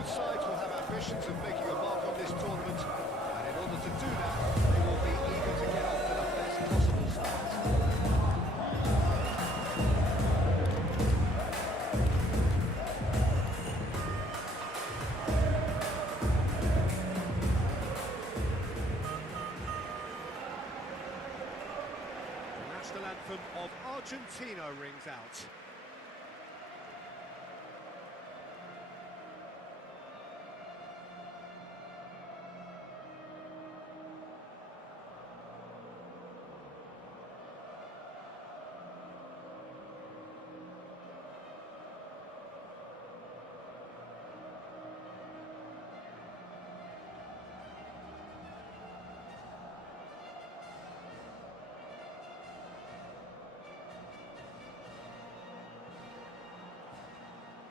Both sides will have ambitions of making a mark on this tournament, and in order to do that, they will be eager to get off to the best possible start. The national anthem of Argentina rings out.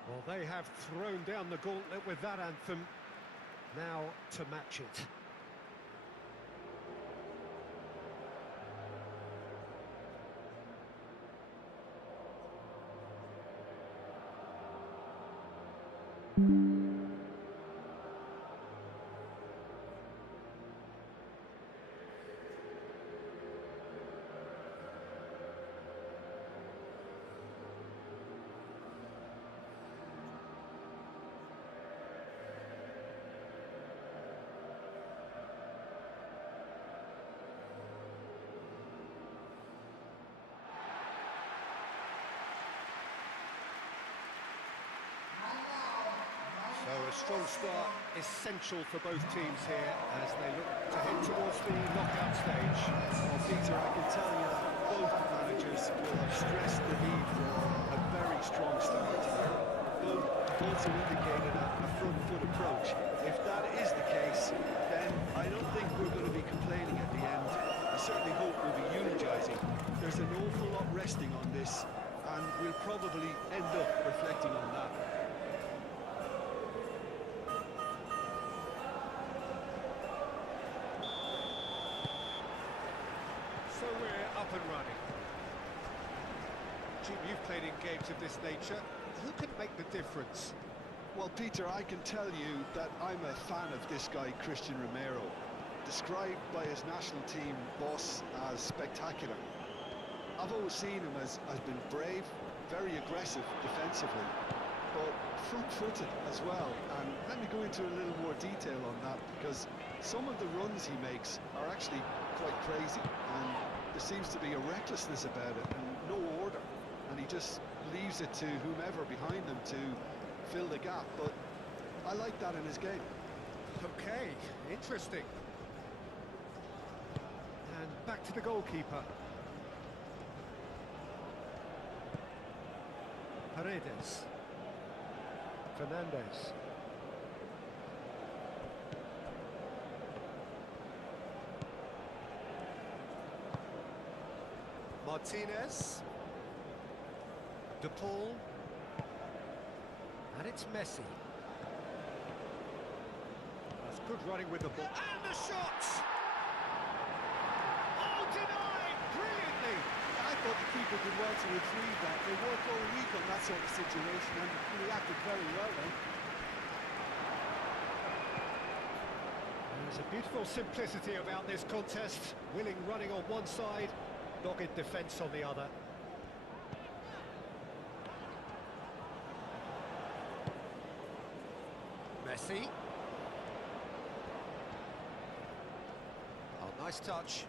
Well, they have thrown down the gauntlet with that anthem. Now to match it. So a strong start, essential for both teams here as they look to head towards the knockout stage. Well, Peter, I can tell you that both managers will have stressed the need for a very strong start. Both also indicated a front foot approach. If that is the case, then I don't think we're going to be complaining at the end. I certainly hope we'll be eulogising. There's an awful lot resting on this, and we'll probably end up reflecting on that. So we're up and running. Jim, you've played in games of this nature. Who can make the difference? Well, Peter, I can tell you that I'm a fan of this guy, Christian Romero, described by his national team boss as spectacular. I've always seen him as being brave, very aggressive defensively, but front-footed as well. And let me go into a little more detail on that, because some of the runs he makes are actually quite crazy, and there seems to be a recklessness about it and no order, and he just leaves it to whomever behind him to fill the gap. But I like that in his game. Okay, interesting. And back to the goalkeeper. Paredes. Fernandez. Martinez. De Paul. And it's Messi. That's good running with the ball. And the shot! Oh, denied! Brilliantly! I thought the keeper did well to retrieve that. They work all week on that sort of situation, and he reacted very well then. There's a beautiful simplicity about this contest. Willing running on one side, dogged defence on the other. Messi. Oh, nice touch.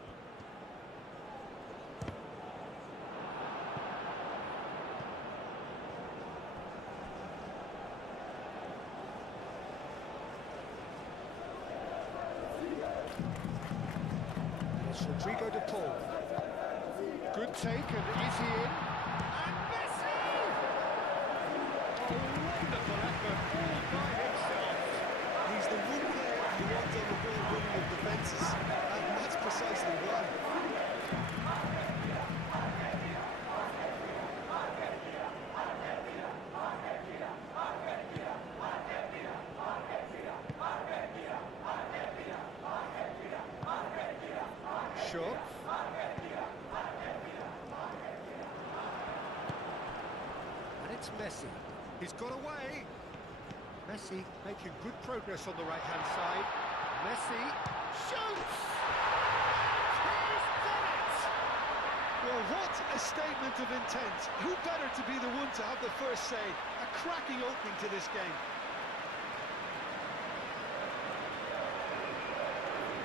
It's Rodrigo de Paul. Good take, and is he in? And Messi! A wonderful effort all by himself. He's the one player who wants on the ball running with defences, and that's precisely why. Sure. And it's Messi. He's got away. Messi making good progress on the right-hand side. Messi shoots! He's done it! Well, what a statement of intent. Who better to be the one to have the first say? A cracking opening to this game.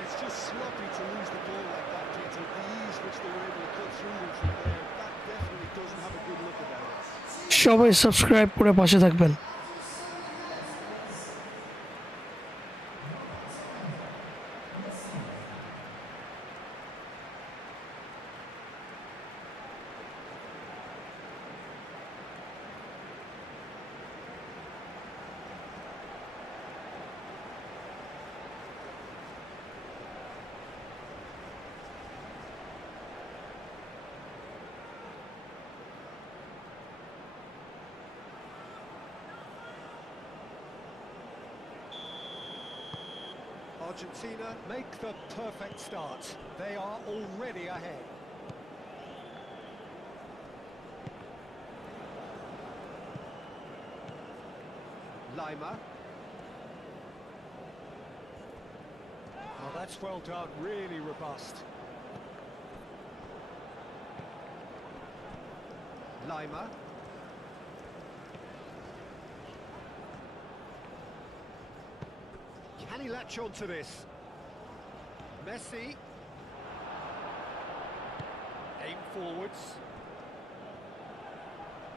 It's just sloppy to lose the ball like that, Peter. The ease which they were able to cut through them from there, that definitely doesn't have a good look about it. সবাই subscribe করে পাশে থাকবেন। Argentina make the perfect start. They are already ahead. Lima. Oh, that's well done, really robust. Lima. Can he latch onto this? Messi. Aim forwards.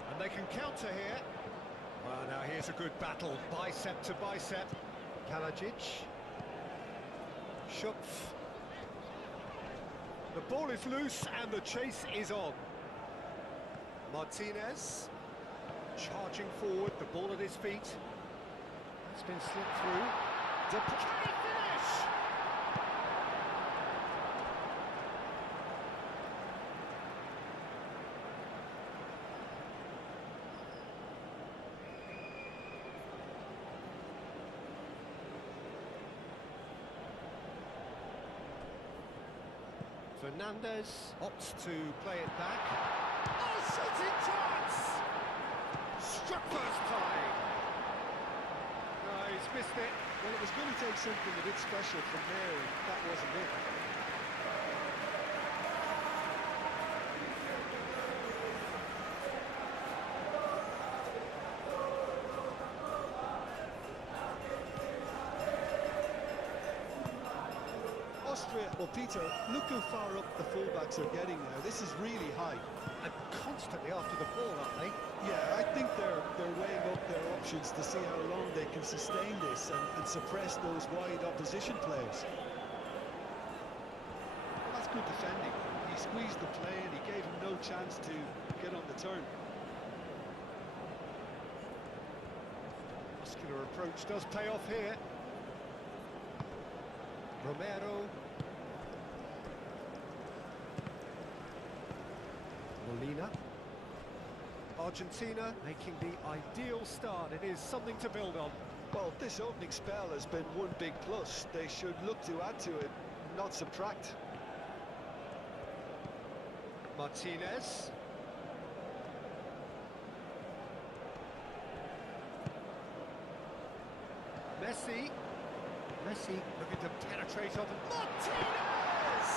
And they can counter here. Well, now here's a good battle. Bicep to bicep. Kalajic. Schupf. The ball is loose and the chase is on. Martinez. Charging forward, the ball at his feet. It's been slipped through. Can he finish? Fernandez opts to play it back. Oh, shooting chance! Struck first time. No, he's missed it. Well, it was going to take something a bit special from there, and that wasn't it. Austria, well, Peter, look how far up the fullbacks are getting now. This is really high. And constantly after the ball, aren't they? Yeah, I think they're weighing up their options to see how long they can sustain this and suppress those wide opposition players. Well, that's good defending. He squeezed the play and he gave him no chance to get on the turn. Muscular approach does pay off here. Romero. Molina. Argentina making the ideal start. It is something to build on. Well, this opening spell has been one big plus. They should look to add to it, not subtract. Martinez. Messi. Messi looking to penetrate on Martinez!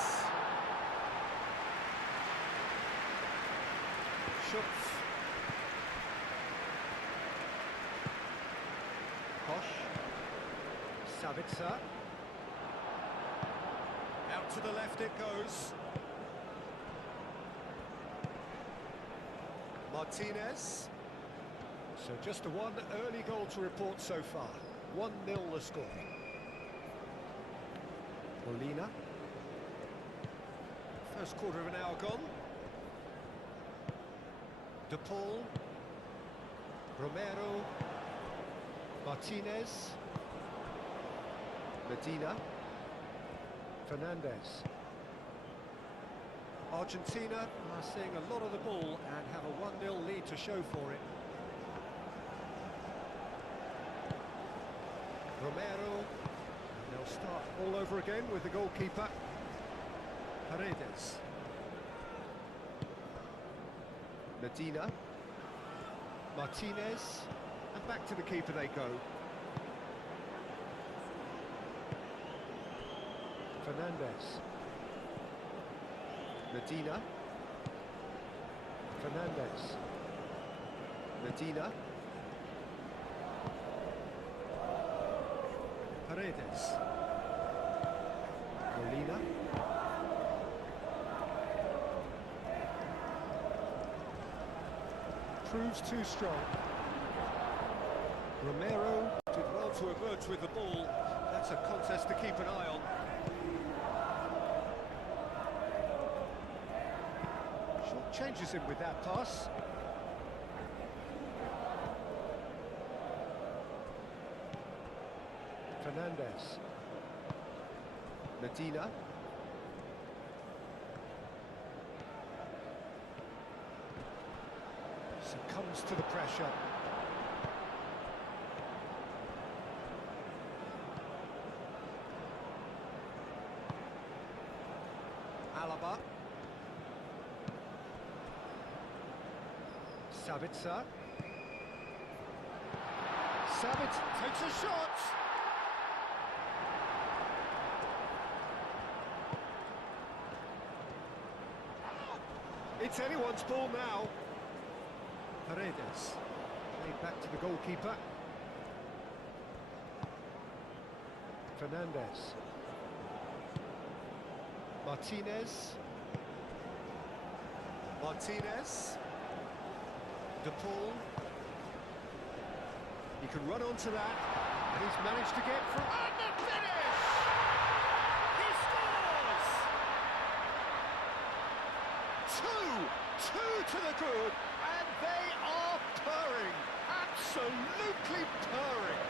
Schupf. Koch. Savitzer. Out to the left it goes. Martinez. So just the one early goal to report so far. 1-0 the score. Molina. First quarter of an hour gone. De Paul. Romero. Martinez. Medina. Fernandez. Argentina are seeing a lot of the ball and have a 1-0 lead to show for it. Romero. And they'll start all over again with the goalkeeper. Paredes. Medina. Martinez. And back to the keeper they go. Fernandez. Medina. Fernandez. Medina. Paredes. Molina. Proves too strong. Romero did well to emerge with the ball. That's a contest to keep an eye on. Short changes him with that pass. Fernandez. Medina. Succumbs to the pressure. Alaba. Sabitzer. Sabitz takes a shot. It's anyone's ball now. Paredes. Played back to the goalkeeper. Fernandez. Martinez. Martinez. De Paul. He can run onto that, and he's managed to get from... And the finish! He scores! Two to the good, and they are purring, absolutely purring.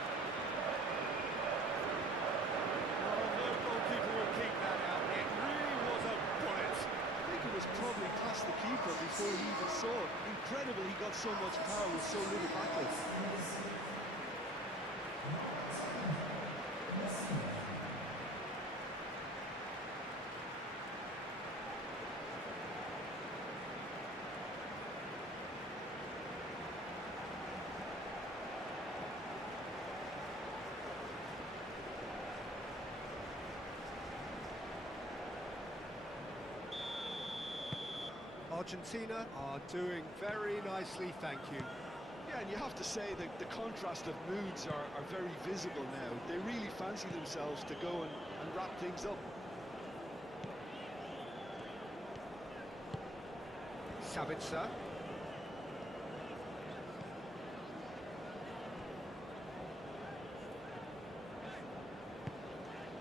Oh, no goalkeeper will keep that out. It really was a bullet. I think it was probably past the keeper before he even saw it. Incredible he got so much power with so little backlash. Argentina are doing very nicely, thank you. Yeah, and you have to say that the contrast of moods are very visible now. They really fancy themselves to go and wrap things up. Sabitzer.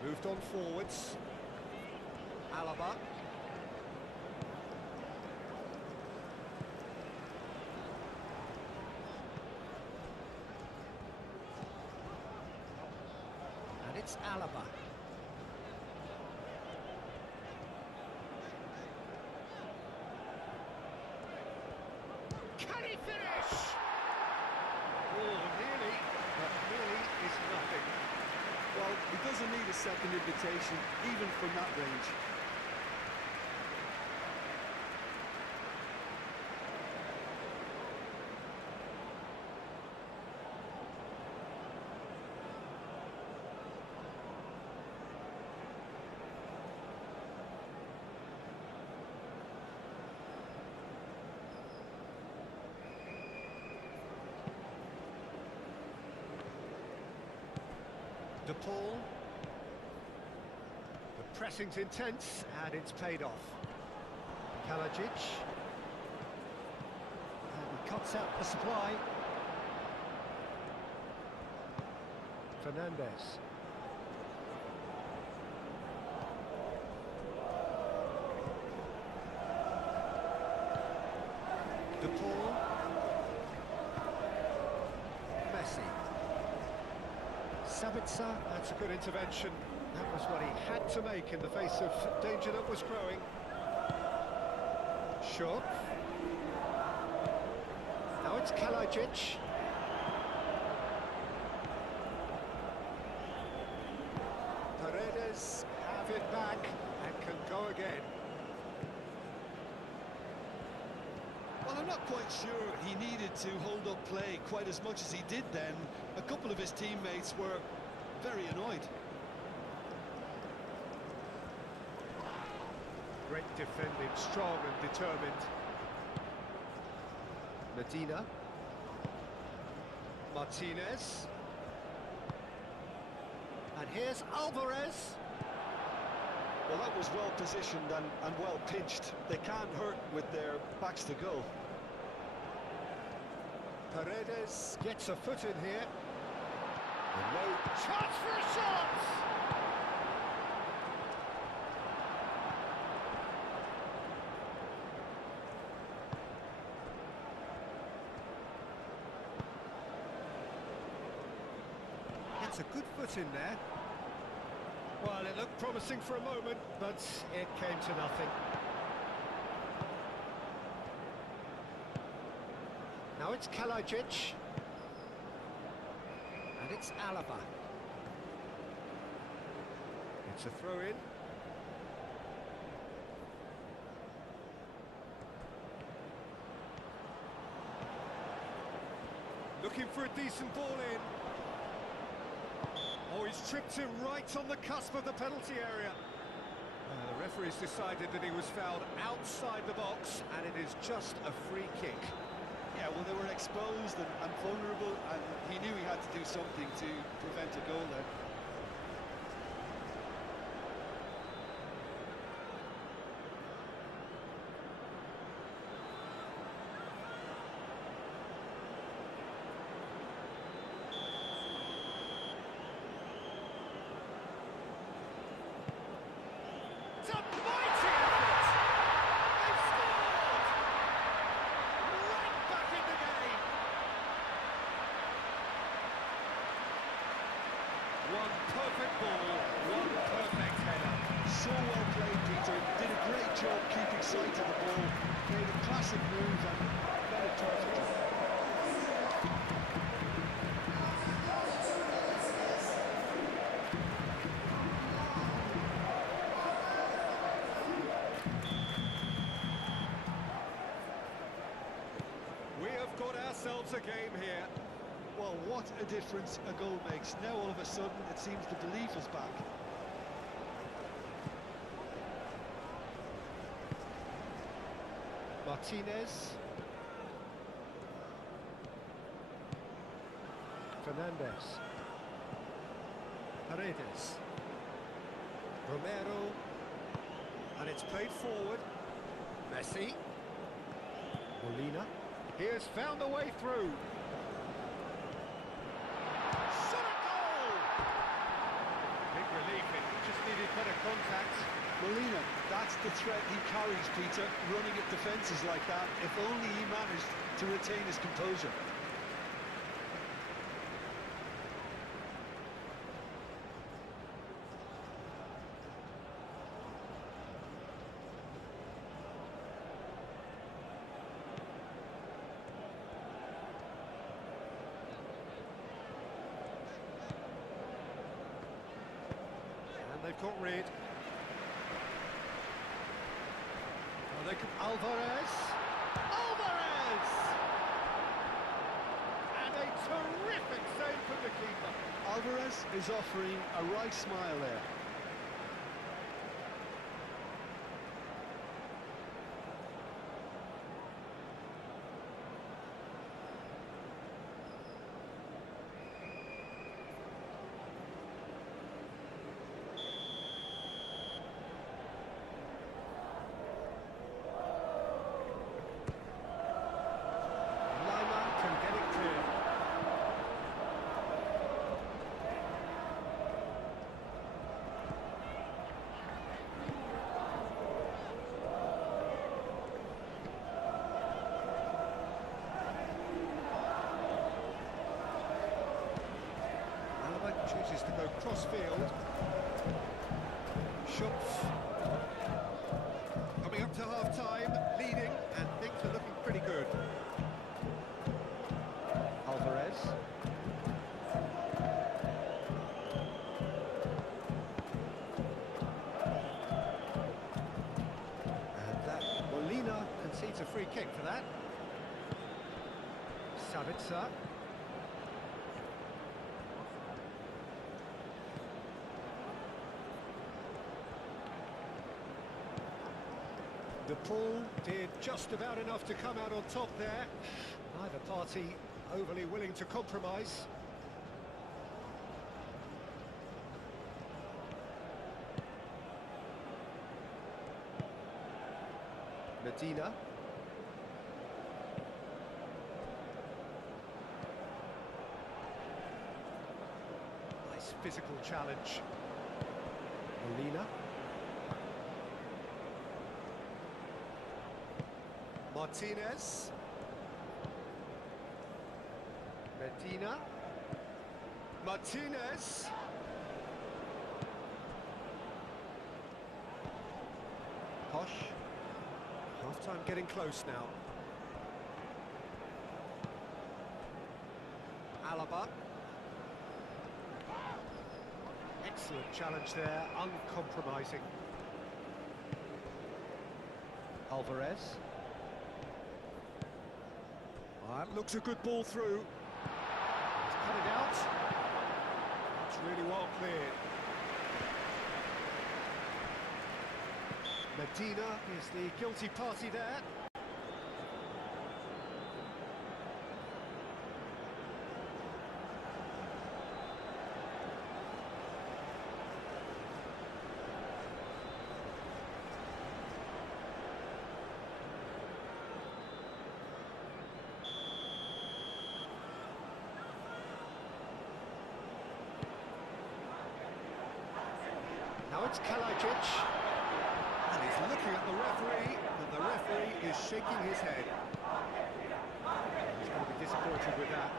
Moved on forwards. Alaba. And it's Alaba. Can he finish? Oh, nearly, but nearly is nothing. Well, he doesn't need a second invitation, even from that range. De Paul. The pressing's intense, and it's paid off. Kalajic. And he cuts out the supply. Fernandez. De Paul. Messi. Sabitzer, that's a good intervention. That was what he had to make in the face of danger that was growing. Short. Now it's Kalajic. Paredes have it back and can go again. Well, I'm not quite sure he needed to hold up play quite as much as he did then. A couple of his teammates were very annoyed. Great defending, strong and determined. Medina. Martinez. And here's Alvarez. Well, that was well positioned and well pitched. They can't hurt with their backs to goal. Paredes gets a foot in here. And no chance for a shot! Gets a good foot in there. Well, it looked promising for a moment, but it came to nothing. Now it's Kalajic. And it's Alaba. It's a throw-in. Looking for a decent ball in. Oh, he's tripped him right on the cusp of the penalty area. The referee's decided that he was fouled outside the box, and it is just a free kick. Yeah, well, they were exposed and vulnerable, and he knew he had to do something to prevent a goal there. It's a mighty effort! They've scored! Right back in the game! One perfect ball, one perfect header. So well played, Peter. Did a great job keeping sight of the ball. Made a classic move and got it perfectly. We have got ourselves a game here. Well, what a difference a goal makes. Now all of a sudden it seems the belief is back. Martinez. Fernandez. Paredes. Romero. And it's played forward. Messi. Molina. He has found a way through. Shot a goal! Big relief, it just needed better contact. Molina, that's the threat he carries, Peter, running at defences like that. If only he managed to retain his composure. And they've got rid. Oh, they can... Alvarez! Alvarez! And a terrific save from the keeper. Alvarez is offering a right smile there. Can get it clear. Alaba chooses to go cross-field. Schultz. Coming up to half-time, leading, and things are looking pretty good. Alvarez. And that Molina concedes a free kick for that. Sabitzer. The pull did just about enough to come out on top there. Neither party overly willing to compromise. Medina. Nice physical challenge. Molina. Martinez. Medina. Martinez. Posh. Half-time getting close now. Alaba. Excellent challenge there, uncompromising. Alvarez. That looks a good ball through. He's cut it out. It's really well cleared. Medina is the guilty party there. Now it's Kalajic. And he's looking at the referee, and the referee is shaking his head. He's going to be disappointed with that.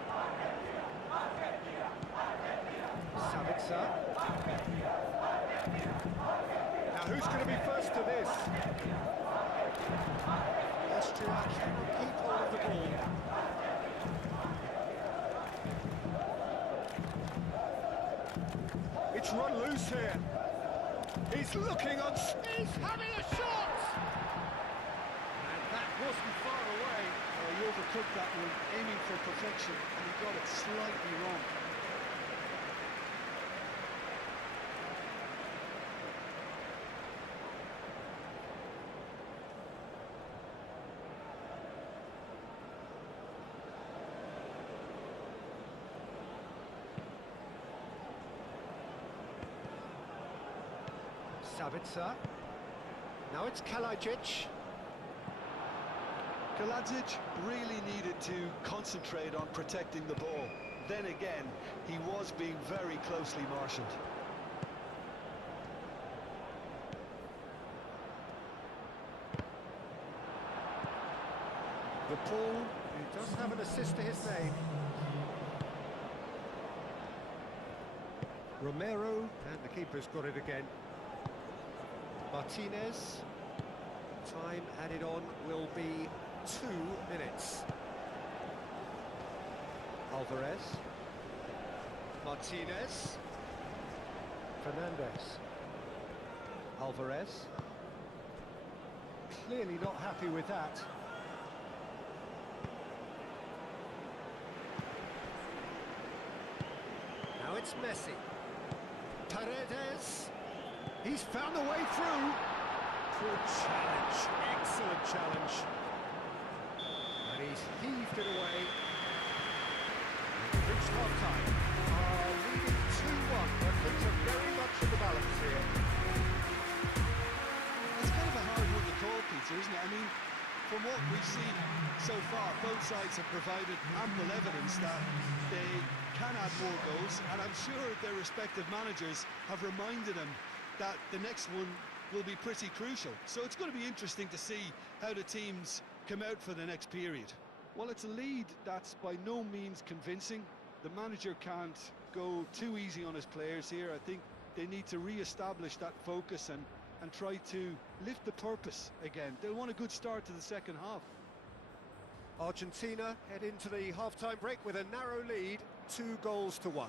Savitzer. Now who's going to be first to this? Austria cannot keep hold of the ball. It's run loose here. He's looking on. He's having a shot! And that wasn't far away. He overcooked that one, aiming for perfection, and he got it slightly wrong. Savitzer. Now it's Kalajic. Kalajic really needed to concentrate on protecting the ball. Then again, he was being very closely marshalled. The pull, he does have an assist to his name. Romero, and the keeper's got it again. Martinez. Time added on will be 2 minutes. Alvarez. Martinez. Fernandez. Alvarez. Clearly not happy with that. Now it's Messi. Paredes. He's found a way through. Good challenge, excellent challenge. And he's heaved it away. We've reached half-time. Leading 2-1, but things are very much in the balance here. It's kind of a hard one to call, Peter, isn't it? I mean, from what we've seen so far, both sides have provided ample evidence that they can add more goals, and I'm sure their respective managers have reminded them that the next one will be pretty crucial. So it's going to be interesting to see how the teams come out for the next period. Well, it's a lead that's by no means convincing. The manager can't go too easy on his players here. I think they need to re-establish that focus and try to lift the purpose again. They'll want a good start to the second half. Argentina head into the half-time break with a narrow lead, 2-1.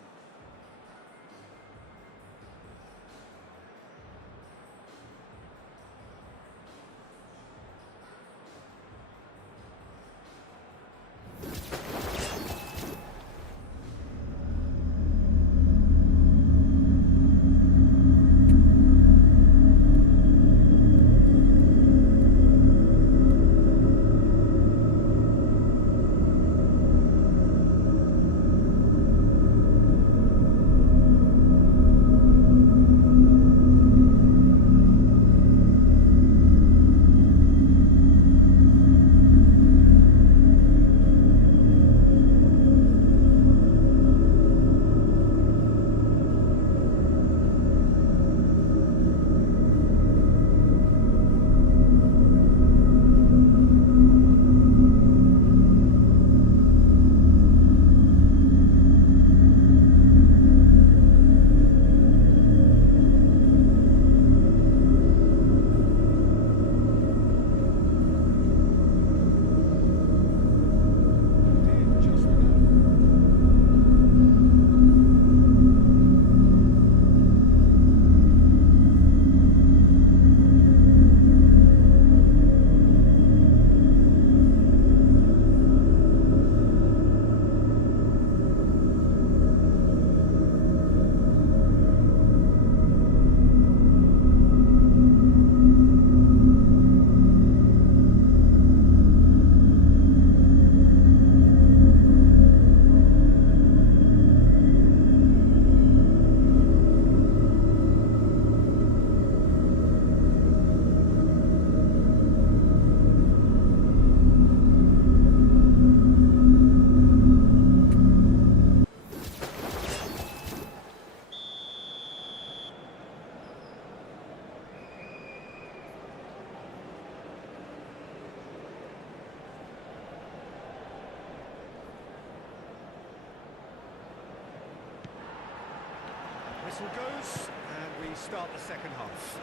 whistle goes, and we start the second half.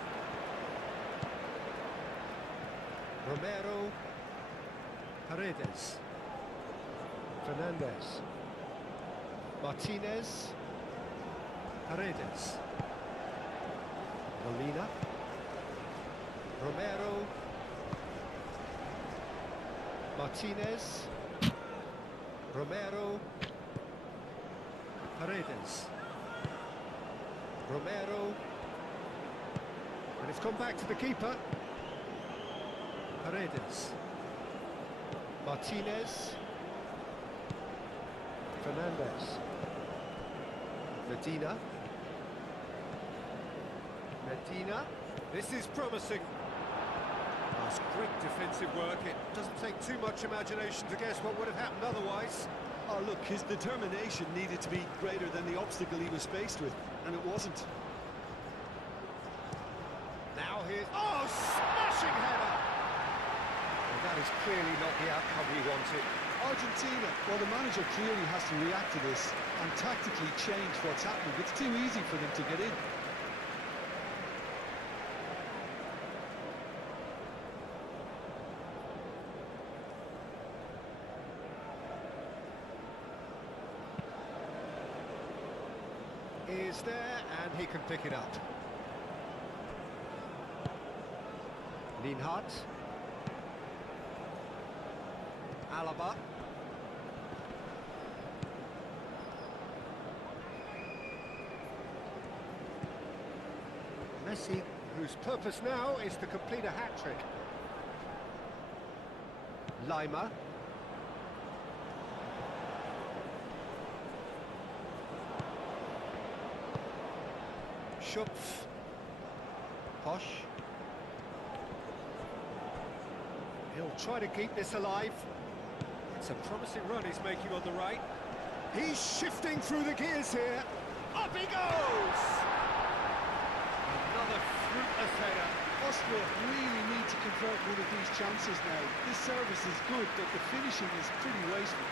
Romero, Paredes, Fernandez, Martinez, Paredes, Molina, Romero, Martinez, Romero, Paredes, Romero, and it's come back to the keeper. Paredes, Martinez, Fernandez, Medina, this is promising. That's great defensive work. It doesn't take too much imagination to guess what would have happened otherwise. Oh, look, his determination needed to be greater than the obstacle he was faced with, and it wasn't. Now here's... Oh, smashing header! Well, that is clearly not the outcome he wanted. Argentina, well, the manager clearly has to react to this and tactically change what's happening. It's too easy for them to get in. Is there, and he can pick it up. Lienhart. Alaba. Messi, whose purpose now is to complete a hat-trick. Lima. Schupf, Posch. He'll try to keep this alive. It's a promising run he's making on the right. He's shifting through the gears here. Up he goes! Another fruitless header. Austria really need to convert one of these chances now. This service is good, but the finishing is pretty wasteful.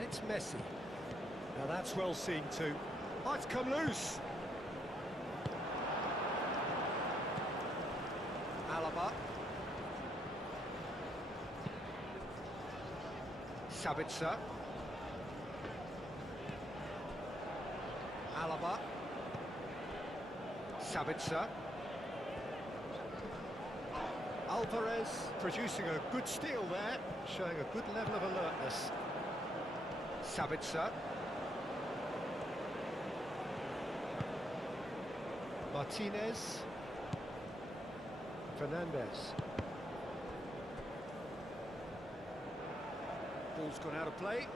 It's Messi. Now that's well seen too. Oh, it's come loose. Alaba. Sabitzer. Alaba. Sabitzer. Alvarez producing a good steal there, showing a good level of alertness. Sabitzer. Martinez. Fernandez. Ball's gone out of play.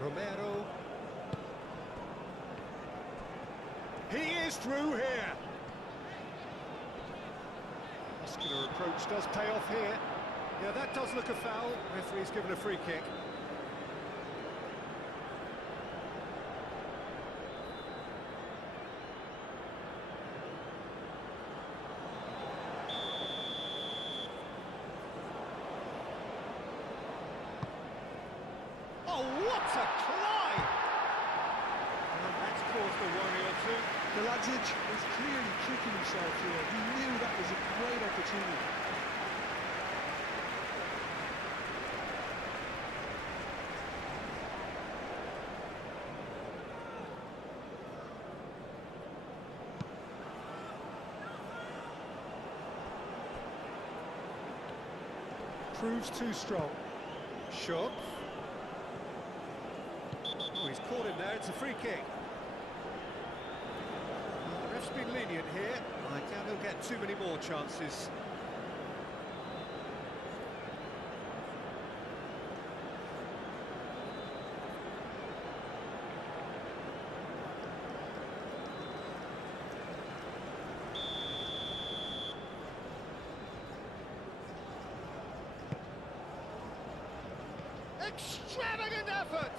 Romero. He is through here. Muscular approach does pay off here. Yeah, that does look a foul. Referee's given a free kick. Oh, what a climb! And that's caused a worry or two. Kalajic is clearly kicking himself here. He knew that was a great opportunity. Proves too strong. Schupf. Oh, he's caught him there. It's a free kick. Well, the ref's been lenient here. I doubt he'll get too many more chances. Extravagant effort!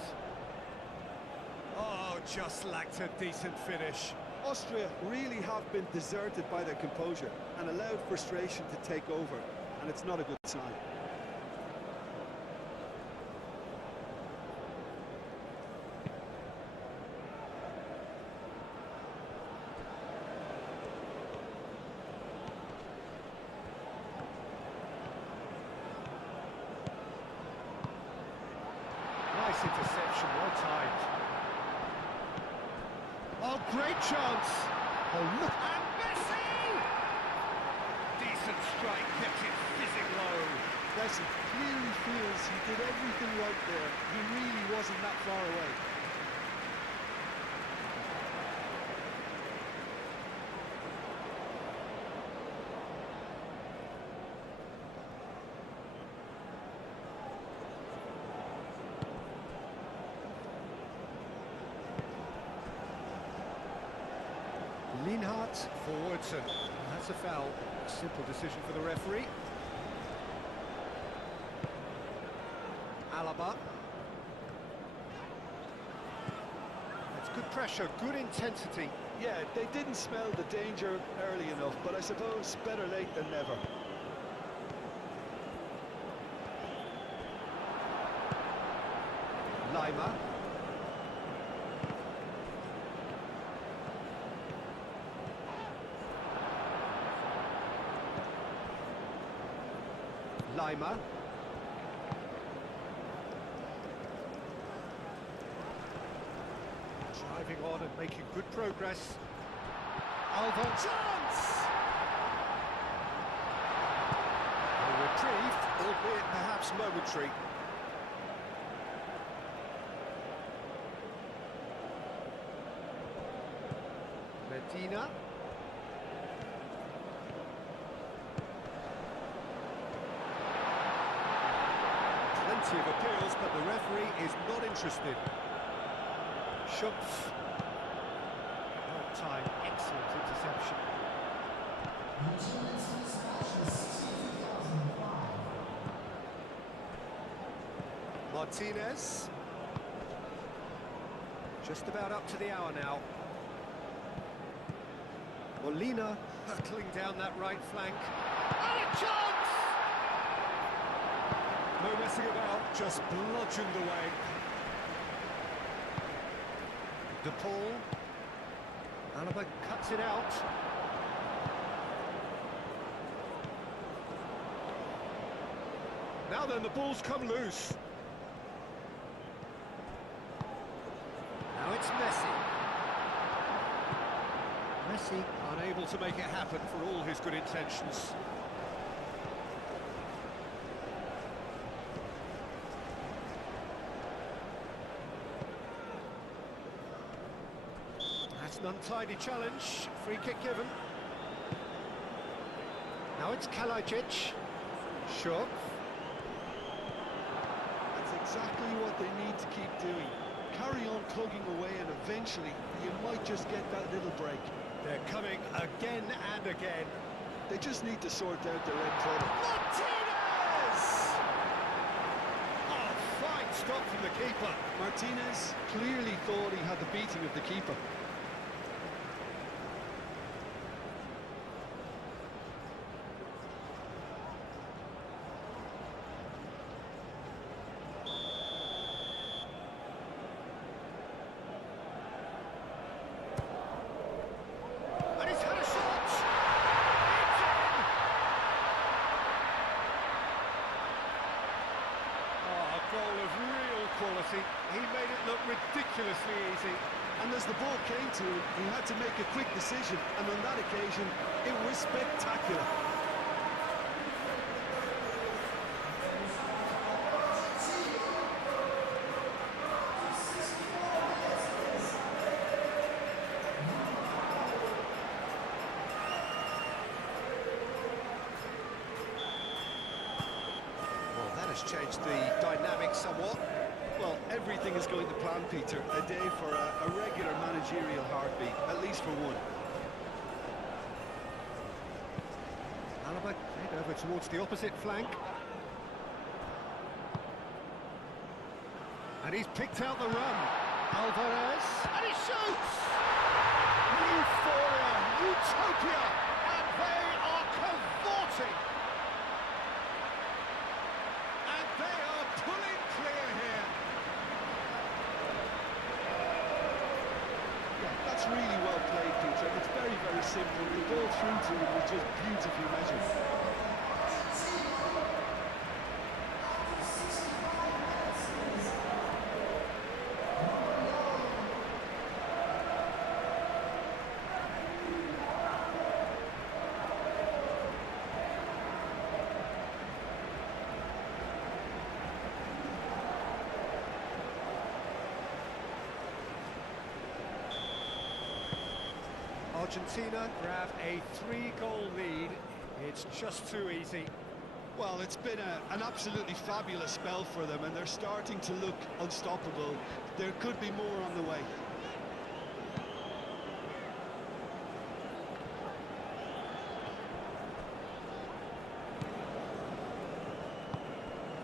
Oh, just lacked a decent finish. Austria really have been deserted by their composure and allowed frustration to take over, and it's not a good sign. Nice interception, well timed. Oh, great chance! Oh, look! And Messi! Decent strike, kept it fizzing low. Messi clearly feels he did everything right there. He really wasn't that far away. Linhart forwards, and that's a foul. Simple decision for the referee. Alaba. That's good pressure, good intensity. Yeah, they didn't smell the danger early enough, but I suppose better late than never. Lima. Lima. Driving on and making good progress. Alva. Chance! A reprieve, albeit perhaps momentary. Medina. Plenty of appeals, but the referee is not interested. Schopf. Well timed, excellent interception. Martinez. Just about up to the hour now. Molina hurtling down that right flank. And a chance! No messing about, just bludgeoned away. De Paul. Alaba cuts it out. Now then, the ball's come loose. Now it's Messi. Messi unable to make it happen for all his good intentions. That's an untidy challenge. Free kick given. Now it's Kalajic. Schopf. That's exactly what they need to keep doing. Carry on tugging away, and eventually you might just get that little break. They're coming again and again. They just need to sort out their end product. Martinez! Oh, fine stop from the keeper. Martinez clearly thought he had the beating of the keeper. Quality. He made it look ridiculously easy. And as the ball came to him, he had to make a quick decision, and on that occasion, it was spectacular. Well, that has changed the dynamic somewhat. Well, everything is going to plan, Peter. A day for a regular managerial heartbeat, at least for one. Alaba played over towards the opposite flank. And he's picked out the run. Alvarez, and he shoots! Euphoria, utopia, and they are cavorting! And they are pulling clear here. Yeah, that's really well played, Peter. It's very, very simple. The ball through to him was just beautifully measured. Argentina grab a 3-goal lead. It's just too easy. Well, it's been an absolutely fabulous spell for them, and they're starting to look unstoppable. There could be more on the way.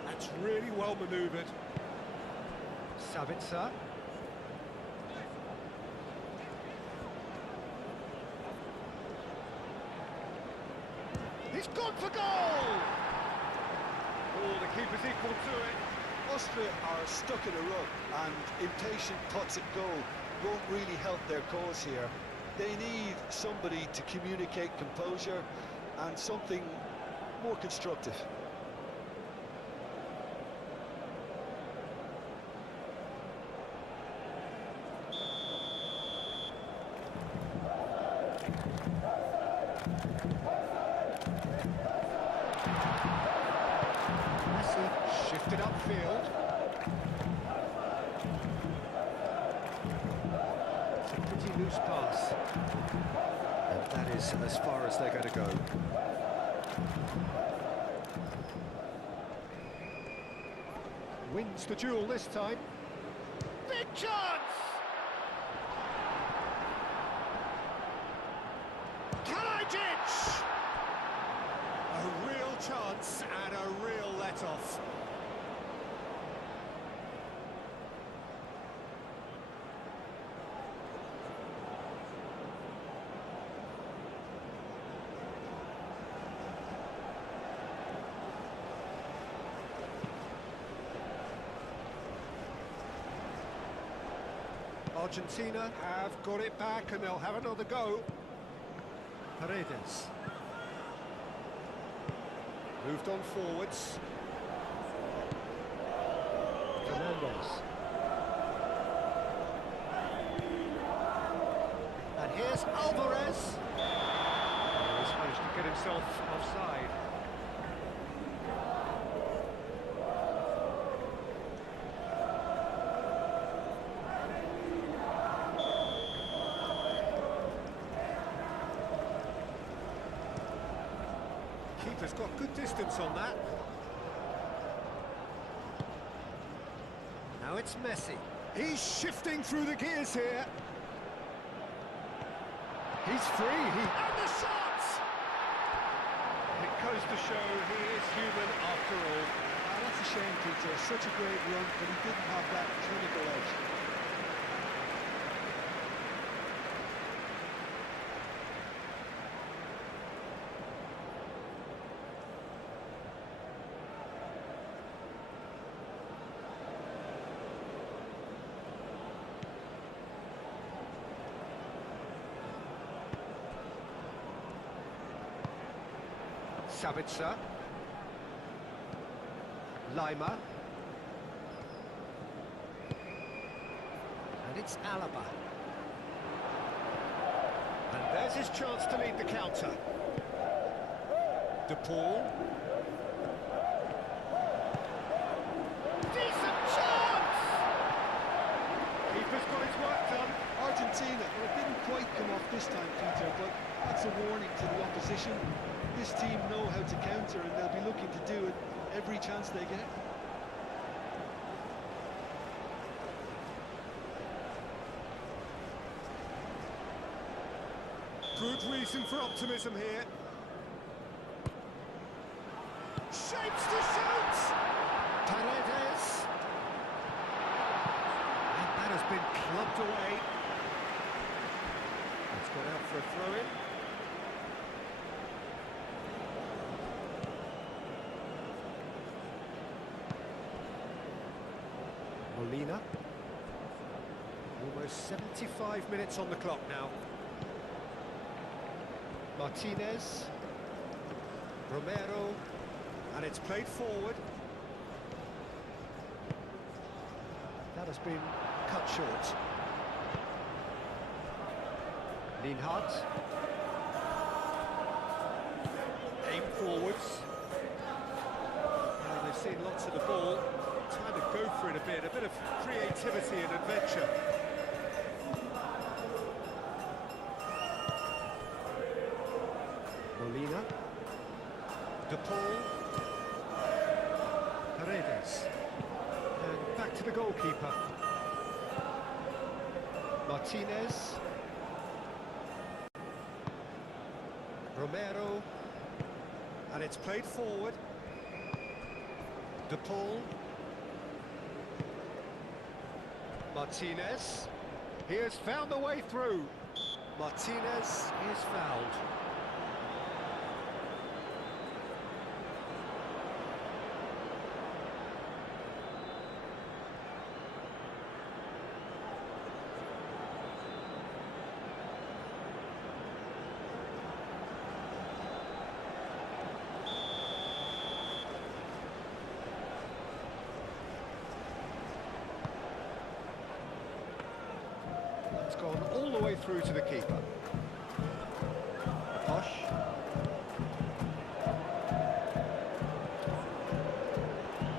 That's really well manoeuvred. Sabitzer. He's gone for goal! Oh, the keeper's equal to it. Austria are stuck in a rut, and impatient putts at goal won't really help their cause here. They need somebody to communicate composure and something more constructive. Shifted upfield. It's a pretty loose pass. And that is as far as they're going to go. Wins the duel this time. Big chance! Kalajic! A real chance and a real let-off. Argentina have got it back and they'll have another go. Paredes. Moved on forwards. Fernandez. And here's Alvarez. He's managed to get himself offside. Keeper's got good distance on that. Now it's Messi. He's shifting through the gears here. He's free. And the shot! It goes to show he is human after all. That's a shame, Peter. Such a great run, but he didn't have that clinical edge. Sabitzer. Lima. And it's Alaba. And there's his chance to lead the counter. De Paul. Decent chance! Keeper's got his work done. Argentina, well, it didn't quite come off this time, Peter, but that's a warning to the opposition. This team know how to counter, and they'll be looking to do it every chance they get. Good reason for optimism here. Shapes to shoot! Paredes. lobbed away. It's gone out for a throw-in. Molina. Almost 75 minutes on the clock now. Martinez. Romero. And it's played forward. That has been cut short. Lienhardt. Aim forwards. Now they've seen lots of the ball. Time to go for it a bit of creativity and adventure. Molina. De Paul. Paredes. And back to the goalkeeper. Martinez. Romero. And it's played forward. De Paul. Martinez. He has found the way through. Martinez is fouled. It's gone all the way through to the keeper. Posh.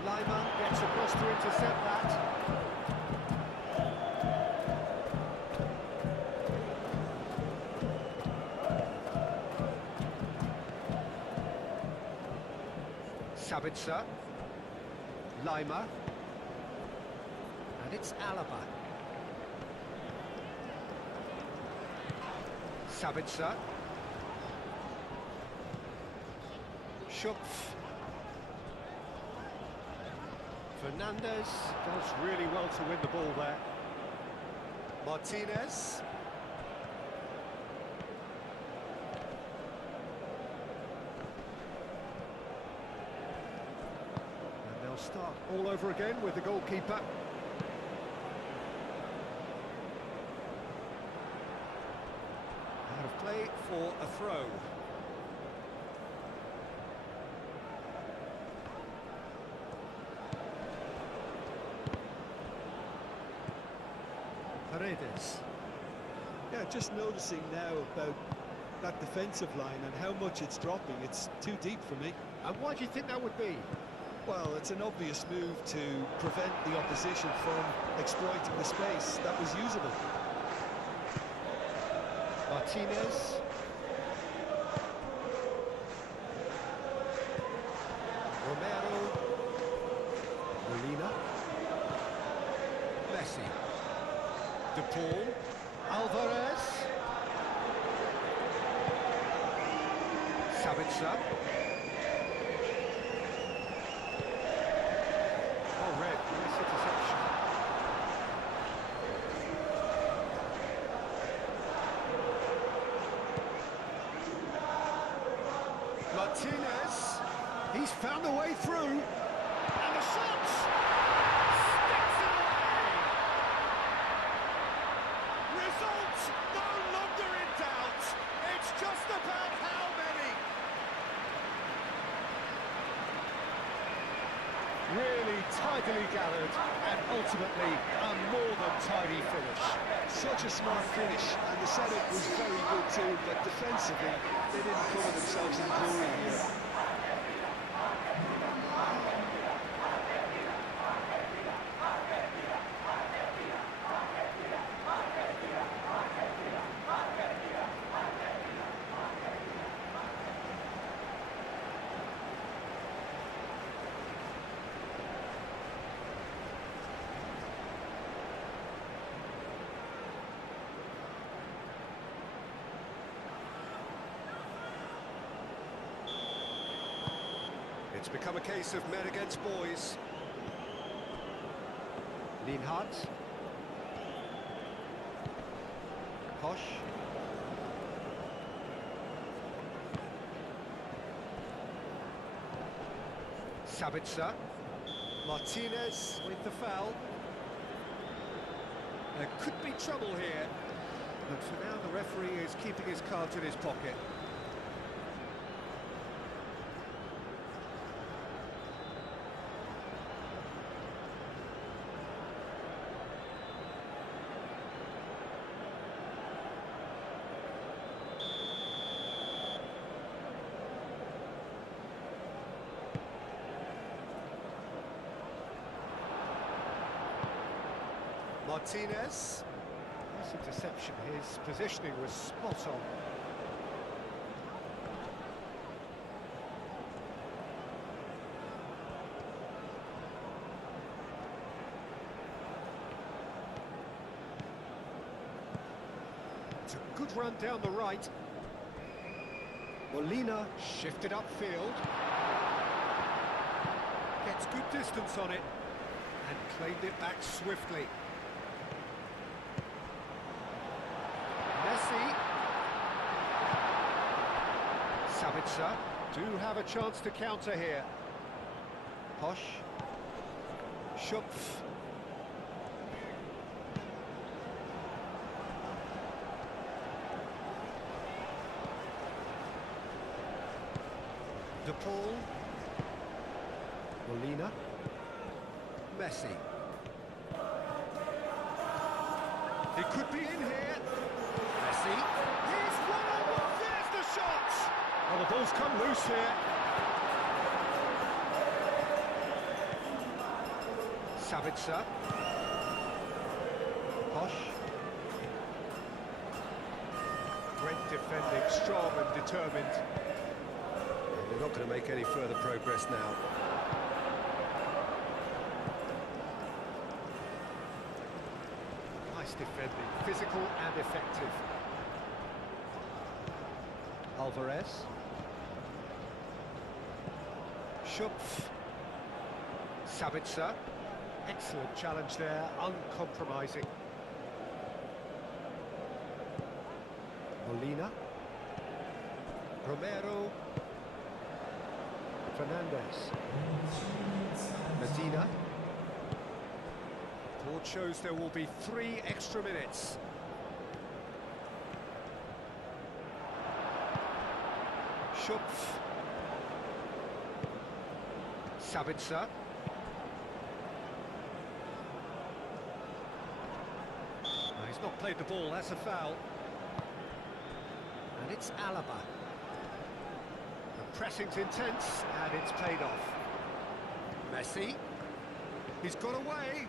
Lima gets across to intercept that. Sabitzer. Lima. And it's Alaba. Sabitzer. Schupf. Fernandez does really well to win the ball there. Martinez. And they'll start all over again with the goalkeeper. Out of play for a throw. Paredes. Yeah, just noticing now about that defensive line and how much it's dropping. It's too deep for me. And why do you think that would be? Well, it's an obvious move to prevent the opposition from exploiting the space that was usable. Martinez. Romero. Molina. Messi. De Paul. Alvarez. Sabitzer. Oh, red. Nice interception. Martinez. He's found a way through. And the shot! Sticks it away! Result no longer in doubt. It's just about how many. Really tidily gathered and ultimately a more than tidy finish. Such a smart finish, and the setup was very good too, but defensively, they didn't cover themselves in glory here. It's become a case of men against boys. Lienhardt. Posh. Sabitzer. Martinez with the foul. There could be trouble here, but for now the referee is keeping his cards in his pocket. Martinez. Nice interception. His positioning was spot on. It's a good run down the right. Molina shifted upfield. Gets good distance on it and claimed it back swiftly. Messi. Sabitzer do have a chance to counter here. Posh. Schupf. De Paul. Molina. Messi. He could be in here. Messi. He's one-on-one. There's the shot. Oh, the ball's come loose here. Sabitzer. Posh. Great defending, strong and determined. They're not going to make any further progress now. Nice defending, physical and effective. Alvarez. Schupf. Sabitzer. Excellent challenge there, uncompromising. Molina. Romero. Fernandez. Medina. Board shows there will be 3 extra minutes. Schupf. Sabitzer. He's not played the ball, that's a foul. And it's Alaba. The pressing's intense, and it's paid off. Messi. He's got away.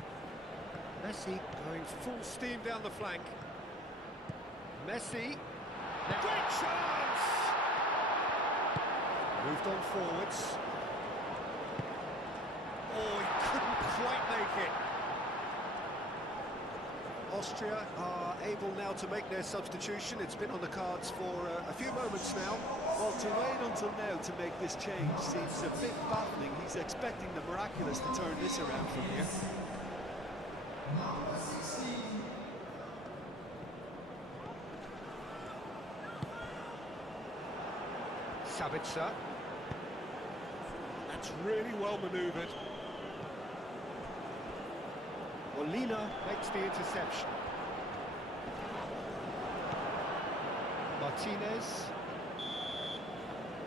Messi going full steam down the flank. Messi. Great chance! Moved on forwards. Oh, he couldn't quite make it. Austria are able now to make their substitution. It's been on the cards for a few moments now. Well, to wait until now to make this change seems a bit baffling. He's expecting the miraculous to turn this around from here. Sabitzer. That's really well manoeuvred. Molina makes the interception. Martinez.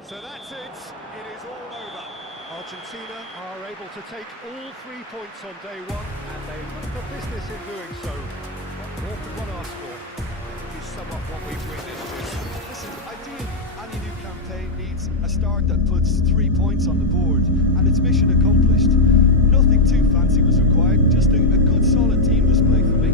So that's it. It is all over. Argentina are able to take all 3 points on day 1, and they look for business in doing so. What more could one ask for? You sum up what we've witnessed. Listen, ideally, any new campaign needs a start that puts 3 points on the board, and it's mission accomplished. Nothing too fancy was required, just a good solid team display for me.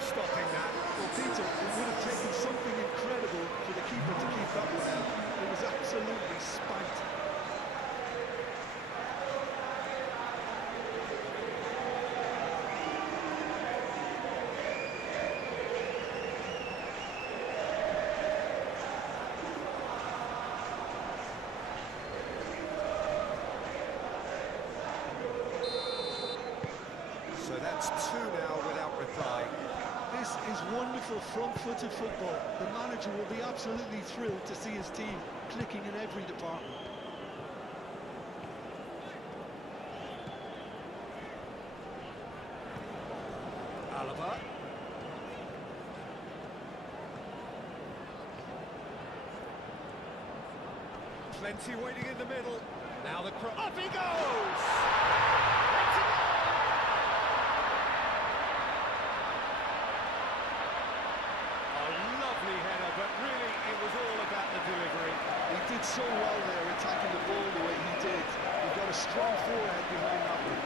stopping that. Well, Peter, it would have taken something incredible for the keeper to keep that one out. It was absolutely spanked. So that's two now without reply. This is wonderful front-footed football. The manager will be absolutely thrilled to see his team clicking in every department. Alaba. Plenty waiting in the middle. Now the cross. Up he goes! It's a goal! A lovely header, but really it was all about the delivery. He did so well there, attacking the ball the way he did. He got a strong forehead behind that one.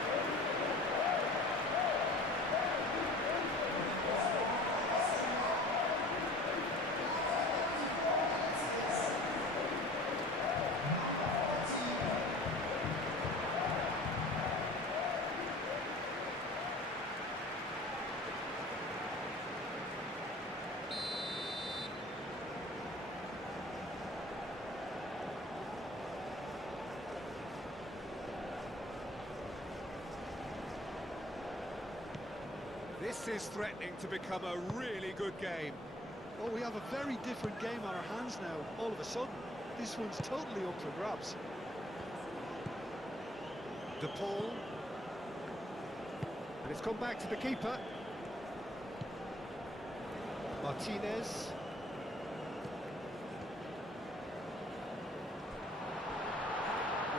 This is threatening to become a really good game. Well, we have a very different game on our hands now, all of a sudden. This one's totally up for grabs. De Paul. And it's gone back to the keeper. Martinez.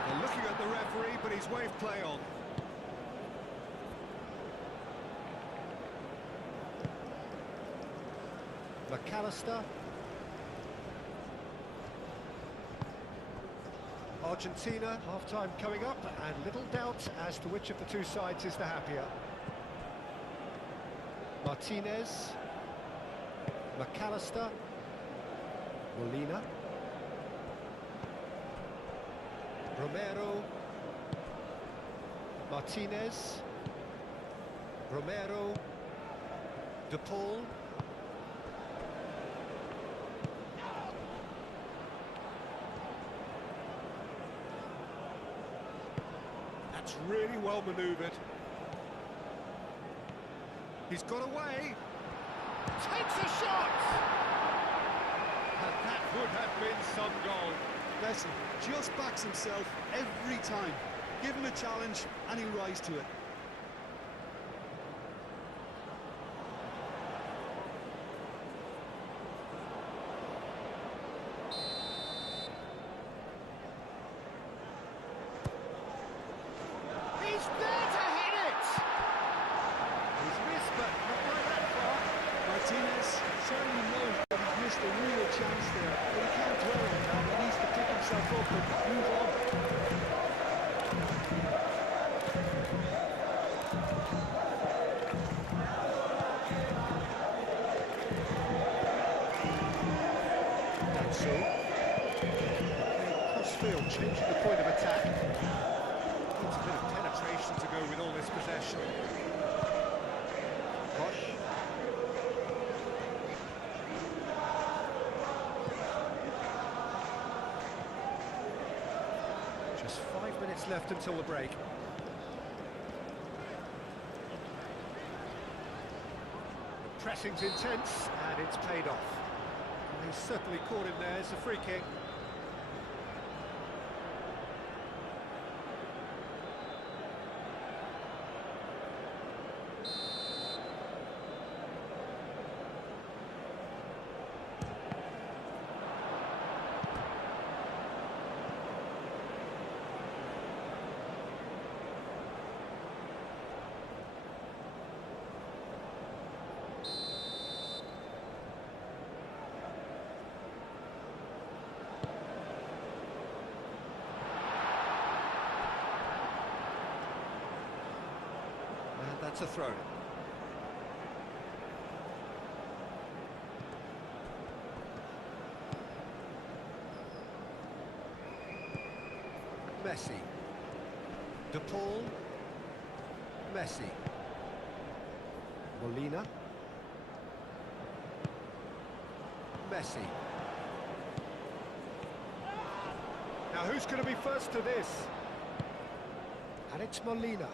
They're looking at the referee, but he's waved play on. McAllister. Argentina, half-time coming up, and little doubt as to which of the two sides is the happier. Martinez. McAllister. Molina. Romero. Martinez. Romero. De Paul. That's really well manoeuvred. He's got away. Takes a shot! And that would have been some goal. Messi just backs himself every time. Give him a challenge and he'll rise to it. He's there to hit it! He's missed, but not by that far. Martinez certainly knows that he's missed a real chance there, but he can't dwell on that. He needs to pick himself up and move on. That's so. Crossfield changing the point of attack. Needs a bit of penetration to go with all this possession. Bosch. Just 5 minutes left until the break. The pressing's intense, and it's paid off. And he's certainly caught him there. It's a free kick. And that's a throw. Messi. De Paul. Messi. Molina. Messi. Now who's going to be first to this? And it's Molina.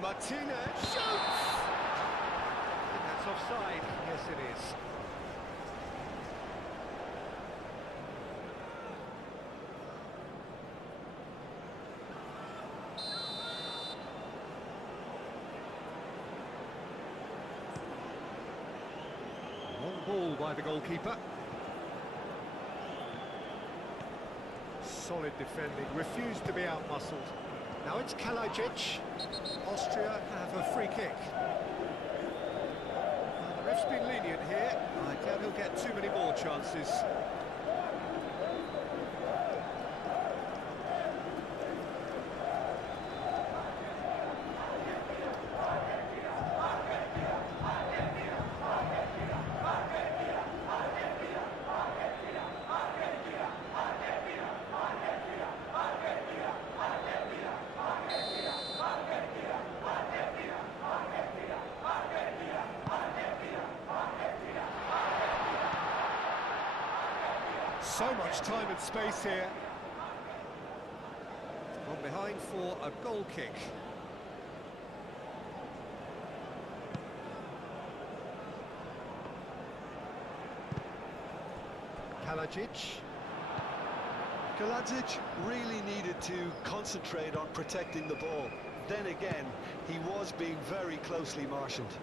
Martinez shoots! And that's offside. Yes, it is. Long ball by the goalkeeper. Solid defending, refused to be out-muscled. Now it's Kalajic. Austria have a free kick. Well, the ref's been lenient here. I doubt he'll get too many more chances. So much time and space here. From behind for a goal kick. Kalajic. Kalajic really needed to concentrate on protecting the ball. Then again, he was being very closely marshalled.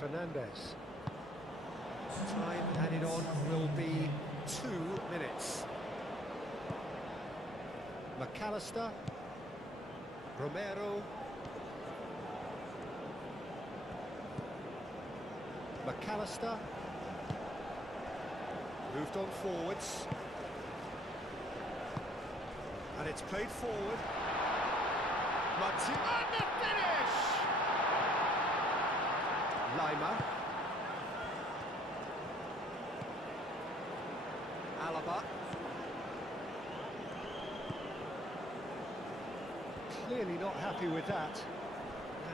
Fernandez. Time added on will be 2 minutes. McAllister. Romero. McAllister. Moved on forwards. And it's played forward. Martin. And the finish! Lima. Alaba. Clearly not happy with that.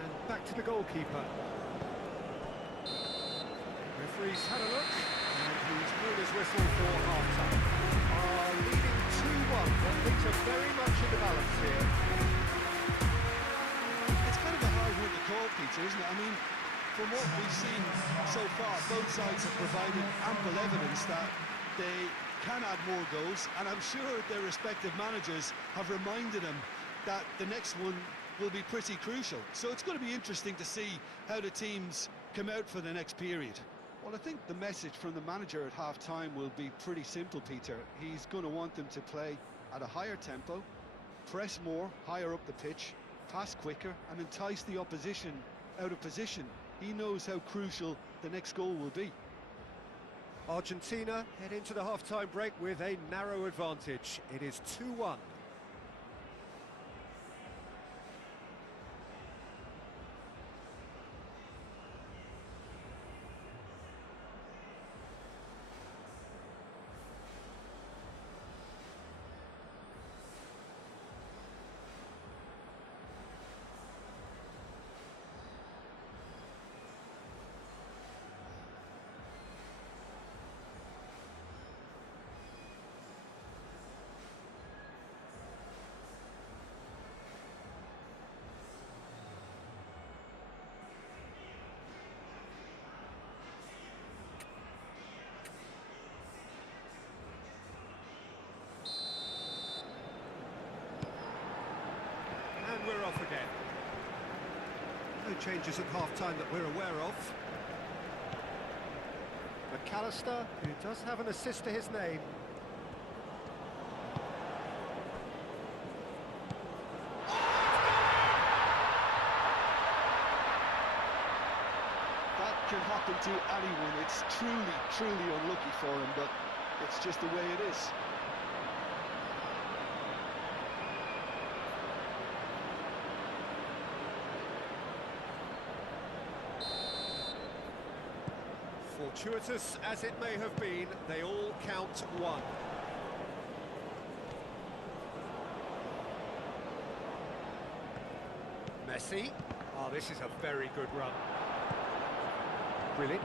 And back to the goalkeeper. Referee's had a look, and he's blown his whistle for half-time. Are leading 2-1, but things are very much in the balance here. It's kind of a hard one to call, Peter, isn't it? I mean, from what we've seen so far, both sides have provided ample evidence that they can add more goals, and I'm sure their respective managers have reminded them that the next one will be pretty crucial. So it's going to be interesting to see how the teams come out for the next period. Well, I think the message from the manager at half-time will be pretty simple, Peter. He's going to want them to play at a higher tempo, press more, higher up the pitch, pass quicker, and entice the opposition out of position. He knows how crucial the next goal will be. Argentina head into the half-time break with a narrow advantage. It is 2-1. We're off again. No changes at half-time that we're aware of. McAllister, who does have an assist to his name. That can happen to anyone. It's truly unlucky for him, but it's just the way it is. Fortuitous as it may have been, they all count one. Messi. Oh, this is a very good run. Grilic.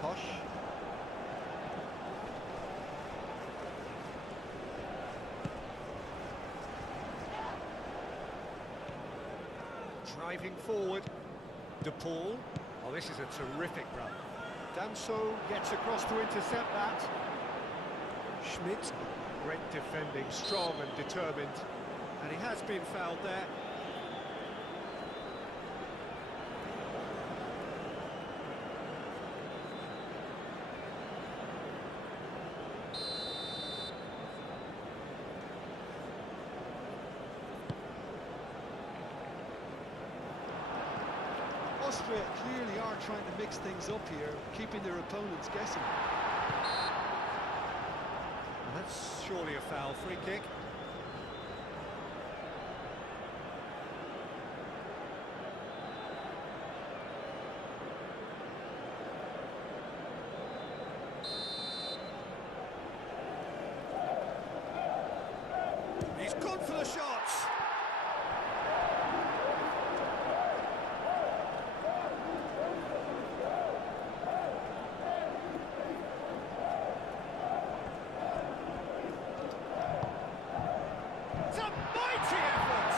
Posh. Driving forward. De Paul. Oh, this is a terrific run. Danso gets across to intercept that. Schmidt. Great defending, strong and determined. And he has been fouled there. Austria clearly are trying to mix things up here, keeping their opponents guessing. That's surely a foul. Free kick. He's gone for the shots. It's a mighty effort.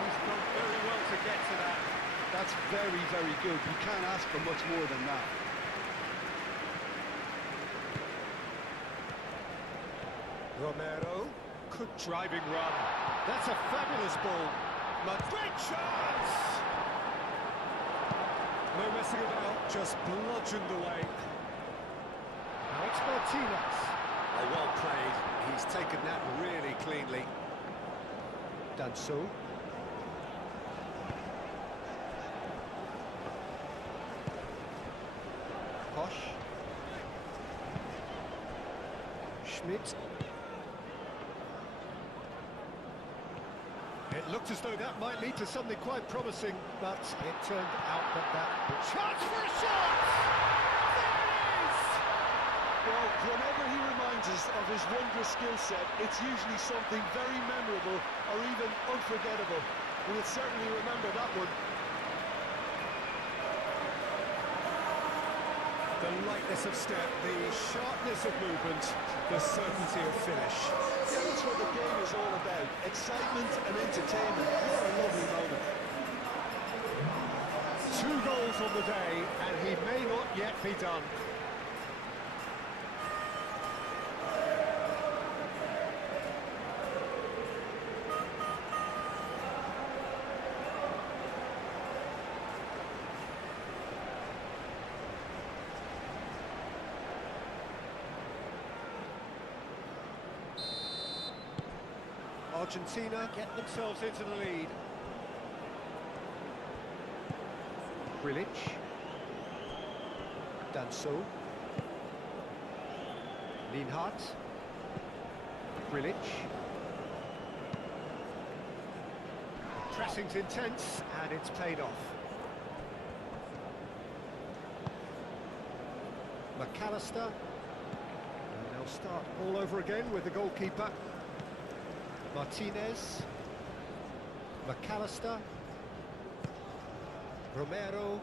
He's done very well to get to that. That's very, very good. You can't ask for much more than that. Romero, good driving run. That's a fabulous ball. Great chance! No messing about, just bludgeoned away. Now it's Martinez. Oh, well played. He's taken that really cleanly. Danso. Posh. Schmidt. It looked as though that might lead to something quite promising, but it turned out that chance for a shot! There it is! Well, whenever he reminds us of his wondrous skill set, it's usually something very memorable or even unforgettable. We'll certainly remember that one. The lightness of step, the sharpness of movement, the certainty of finish. Yeah, that's what the game is all about. Excitement and entertainment. What a lovely moment. 2 goals on the day, and he may not yet be done. Argentina get themselves into the lead. Grilic. Danso. Lienhardt. Grilic. Pressing's intense, and it's paid off. McAllister. And they'll start all over again with the goalkeeper. Martinez, McAllister, Romero,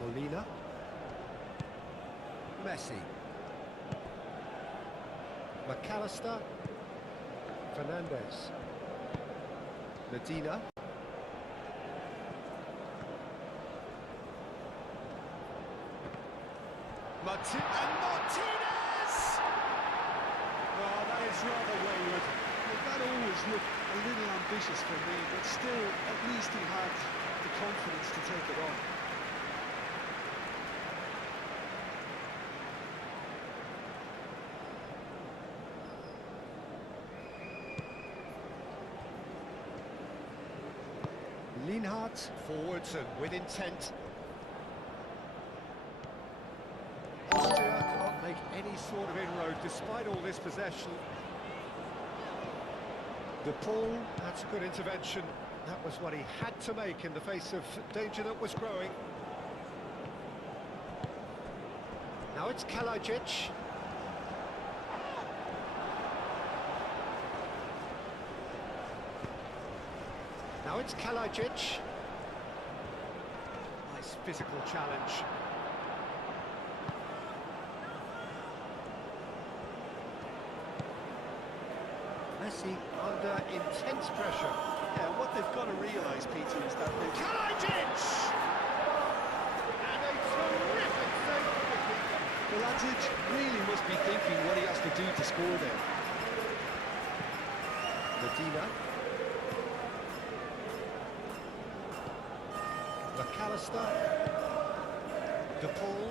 Molina, Messi, McAllister, Fernandez, Medina, Martinez! Oh, that is rather wayward. Well, that always looked a little ambitious for me, but still, at least he had the confidence to take it on. Lienhardt forwards and with intent. Austria can't make any sort of inroad despite all this possession. De Paul, that's a good intervention. That was what he had to make in the face of danger that was growing. Now it's Kalajic. Now it's Kalajic. Nice physical challenge. Messi under intense pressure. Yeah, what they've got to realise, Peter, is that they've... Kalajic! And a terrific save from the keeper. Kalajic really must be thinking what he has to do to score there. Medina. McAllister. De Paul.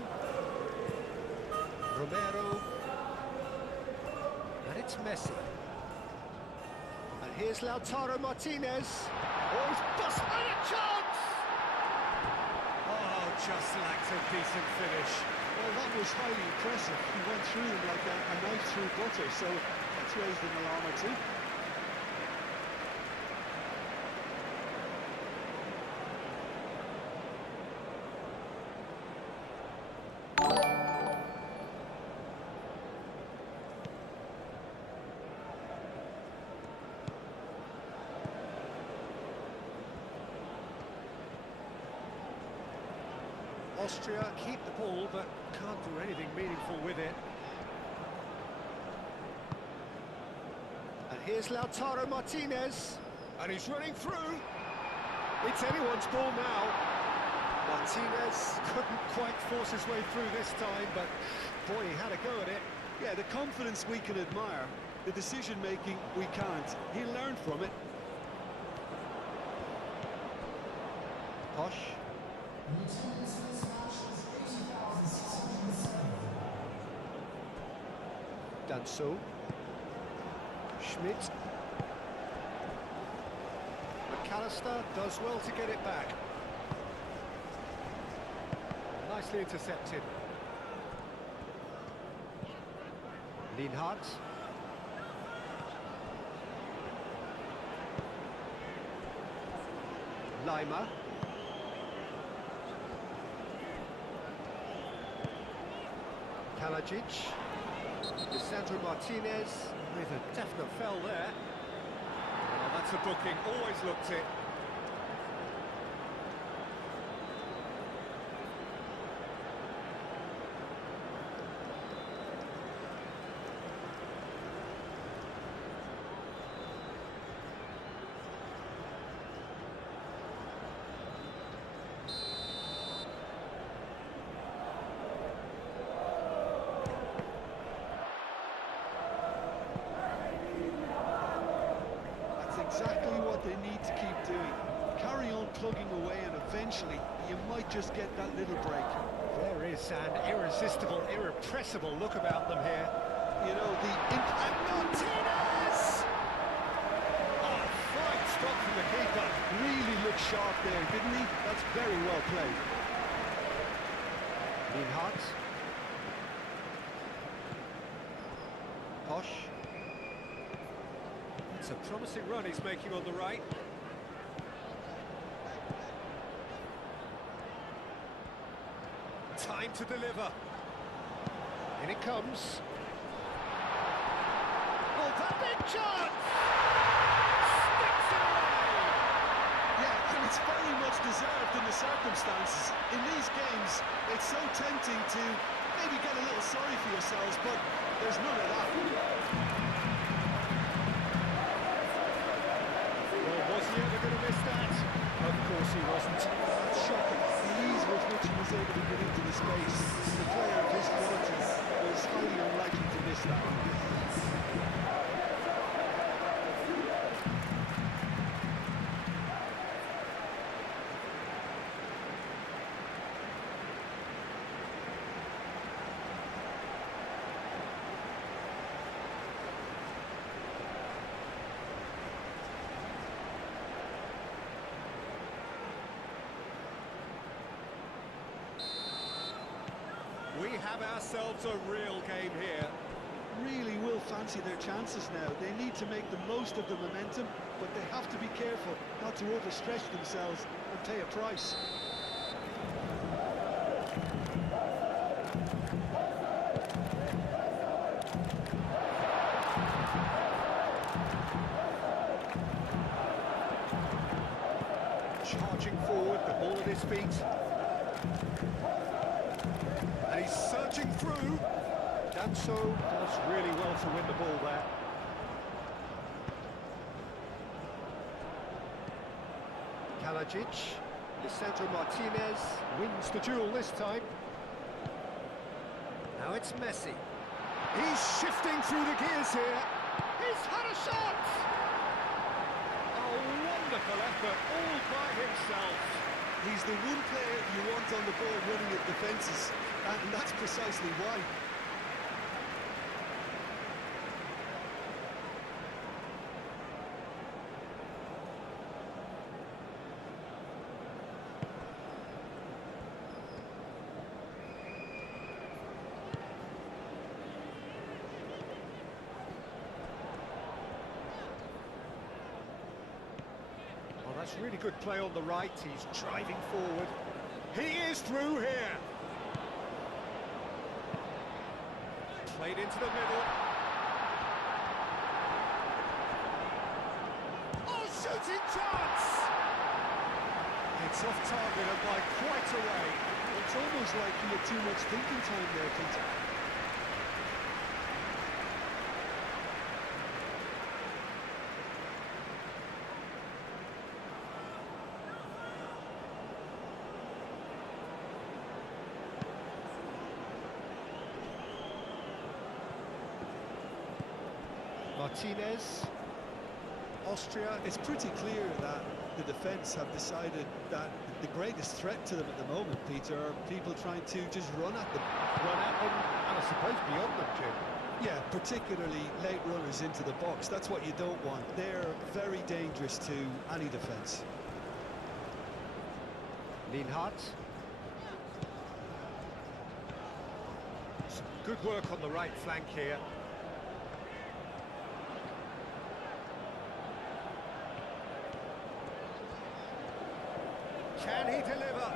Romero. And it's Messi. And here's Lautaro Martinez. Oh, he's busted a chance! Oh, just lacked a decent finish. Well, that was highly impressive. He went through them like a knife through butter, so that's raised an alarm or two. Austria keep the ball, but can't do anything meaningful with it. And here's Lautaro Martinez. And he's running through. It's anyone's ball now. Martinez couldn't quite force his way through this time, but boy, he had a go at it. Yeah, the confidence we can admire, the decision-making we can't. He'll learn from it. Posh. Danso. Schmidt. McAllister does well to get it back. Nicely intercepted. Lienhardt. Lima. Kalajic. Lisandro Martinez with a definite fell there. Oh, that's a booking, always looked it. Exactly what they need to keep doing. Carry on plugging away and eventually you might just get that little break. There is an irresistible, irrepressible look about them here. You know, And Martinez! Oh, fine stop from the keeper. really looked sharp there, didn't he? That's very well played. Lienhardt. Posh. It's a promising run he's making on the right. Time to deliver. In it comes. Oh, that big chance! Sticks it away! Yeah, and it's very much deserved in the circumstances. In these games, it's so tempting to maybe get a little sorry for yourselves, but there's none of that. Was he ever going to miss that? Of course he wasn't. That's shocking. The ease with which he was able to get into the space. A player of his quality was highly unlikely to miss that. We have ourselves a real game here. really will fancy their chances now. They need to make the most of the momentum, but they have to be careful not to overstretch themselves and pay a price. Charging forward, the ball at his feet. And he's surging through. Danso does really well to win the ball there. Kalajic, Lisandro Martinez wins the duel this time. Now it's Messi. He's shifting through the gears here. He's had a shot! A wonderful effort all by himself. He's the one player you want on the ball running at defences, and that's precisely why. Well, that's really good play on the right. He's driving forward. He is through here. Played into the middle. Oh, shooting chance! It's off target and by quite a way. It's almost like he had too much thinking time there, Peter. Martinez, Austria. It's pretty clear that the defence have decided that the greatest threat to them at the moment, Peter, are people trying to just run at them. Run at them, and I suppose beyond them, Jim. Yeah, particularly late runners into the box. That's what you don't want. They're very dangerous to any defence. Lienhardt. Some good work on the right flank here. Can he deliver?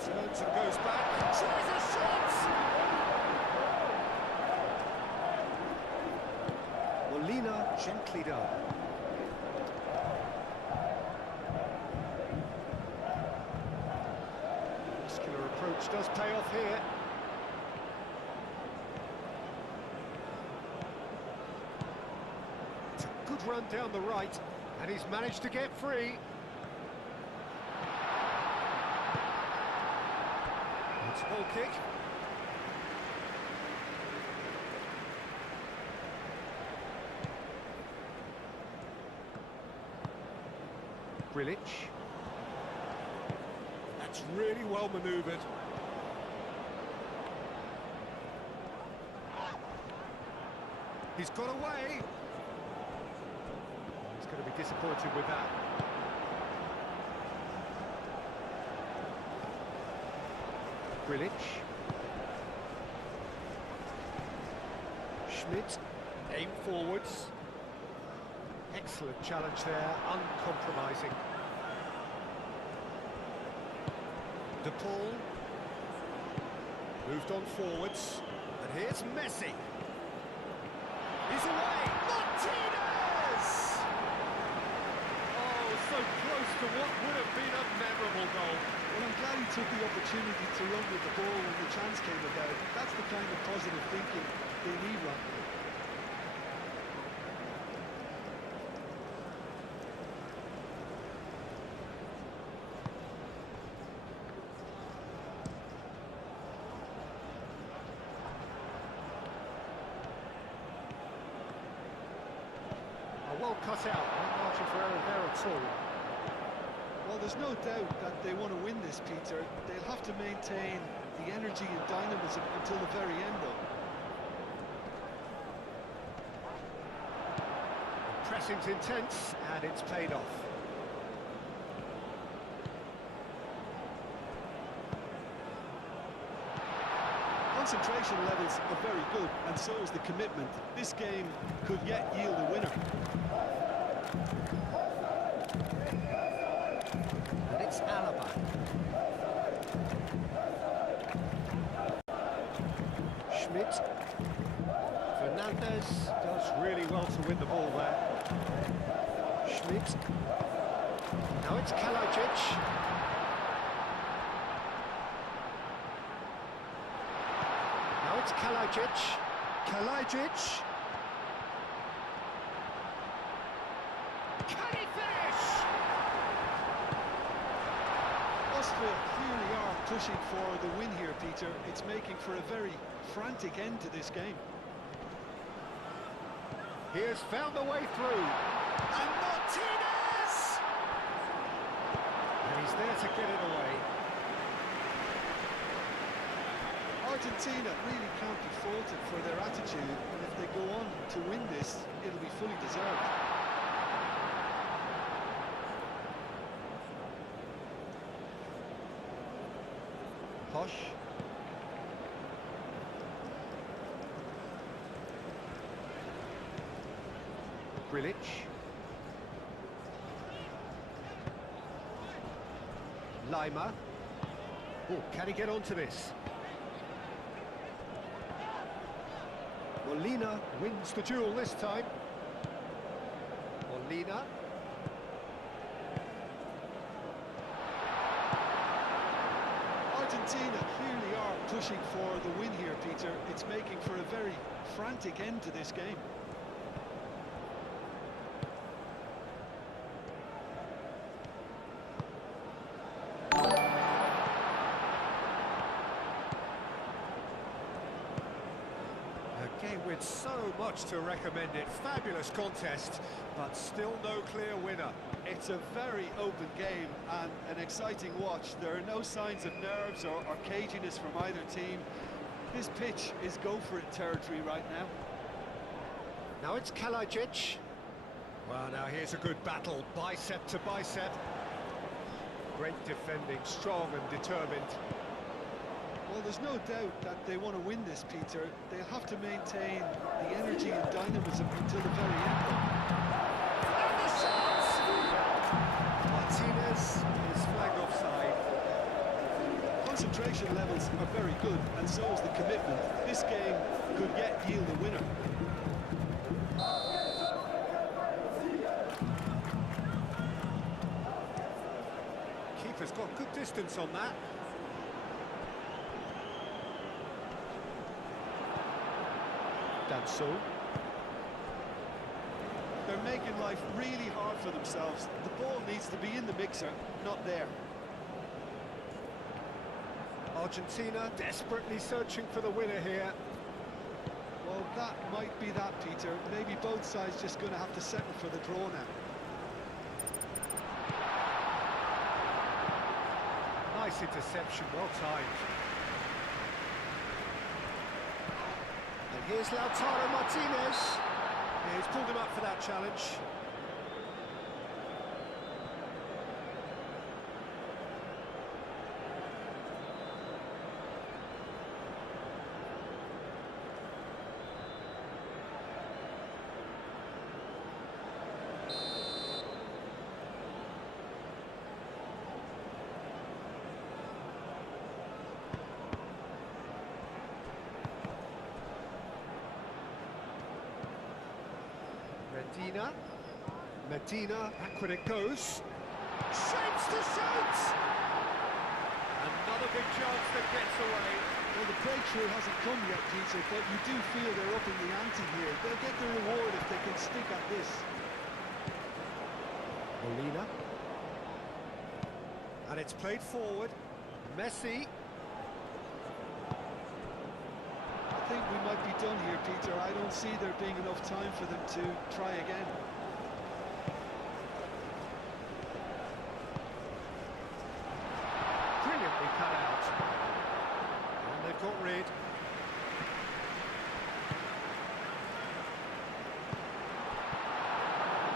Turns and goes back. Tries a shot! Molina gently done. Muscular approach does pay off here. Good run down the right, and he's managed to get free. It's a ball kick. Grilic. That's really well manoeuvred. He's got away. Going to be disappointed with that. Grilic. Schmidt, aim forwards. Excellent challenge there, uncompromising. De Paul. Moved on forwards. And here's Messi. He's away. Martinez! So close to what would have been a memorable goal. Well, I'm glad he took the opportunity to run with the ball when the chance came about. That's the kind of positive thinking they need right now. Well cut out, not margin for error there at all. Well, there's no doubt that they want to win this, Peter. They'll have to maintain the energy and dynamism until the very end, though. Pressing's intense, and it's paid off. Concentration levels are very good, and so is the commitment. This game could yet yield a winner. And it's Alaba. Schmidt. Fernandez does really well to win the ball there. Schmidt. Now it's Kalajic. Now it's Kalajic. Kalajic. Can he finish? Austria clearly are pushing for the win here, Peter. It's making for a very frantic end to this game. He has found a way through. And Martinez! And he's there to get it away. Argentina really can't be faulted for their attitude, and if they go on to win this, it'll be fully deserved. Posh. Grilic. Lima. Oh, can he get onto this? Molina wins the duel this time. Molina. Argentina clearly are pushing for the win here, Peter. It's making for a very frantic end to this game. A game with so much to recommend it. Fabulous contest, but still no clear winner. It's a very open game and an exciting watch. There are no signs of nerves or caginess from either team. This pitch is go-for-it territory right now. Now it's Kalajic. Well, now here's a good battle, bicep to bicep. Great defending, strong and determined. Well, there's no doubt that they want to win this, Peter. They'll have to maintain the energy and dynamism until the very end. And the shot! Martinez is flagged offside. Concentration levels are very good, and so is the commitment. This game could yet yield a winner. Keeper's got good distance on that. Danso. They're making life really hard for themselves. The ball needs to be in the mixer, not there. Argentina desperately searching for the winner here. Well, that might be that, Peter. Maybe both sides just going to have to settle for the draw now. Nice interception, well timed. And here's Lautaro Martinez. Yeah, he's pulled him up for that challenge. Medina, back when it goes. Shapes to shoot! Another big chance that gets away. Well, the breakthrough hasn't come yet, Peter, but you do feel they're upping the ante here. They'll get the reward if they can stick at this. Molina. And it's played forward. Messi. I think we might be done here, Peter. I don't see there being enough time for them to try again. Brilliantly cut out. And they've got rid.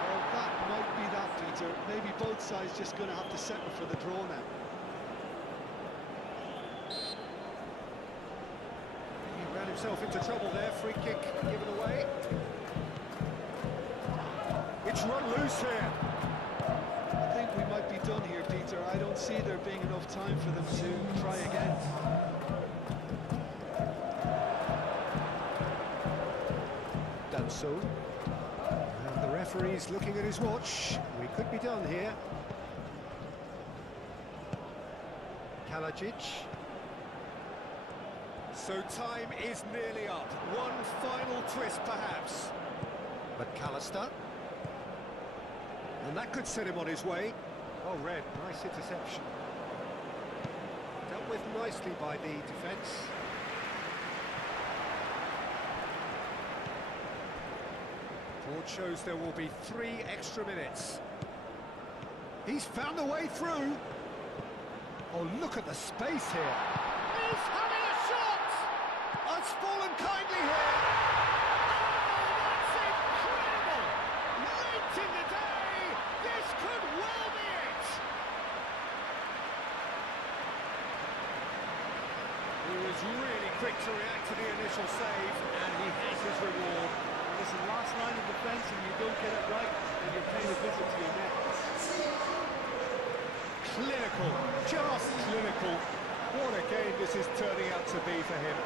Well, that might be that, Peter. Maybe both sides just going to have to settle for the draw now. himself into trouble there. Free kick given away. It's run loose here. I think we might be done here, Peter. I don't see there being enough time for them to try again. Done so. And the referee's looking at his watch. We could be done here. Kalajic. So time is nearly up. One final twist, perhaps. But McAllister. And that could set him on his way. Oh, Red, nice interception. Dealt with nicely by the defence. Board shows there will be 3 extra minutes. He's found a way through. Oh, look at the space here. He's having a shot! It's fallen kindly here. Oh, that's incredible! Late in the day, this could well be it. He was really quick to react to the initial save, and he has his reward. Listen, last line of defence, and you don't get it right, and you're paying a visit to your net. Clinical, just clinical. What a game this is turning out to be for him.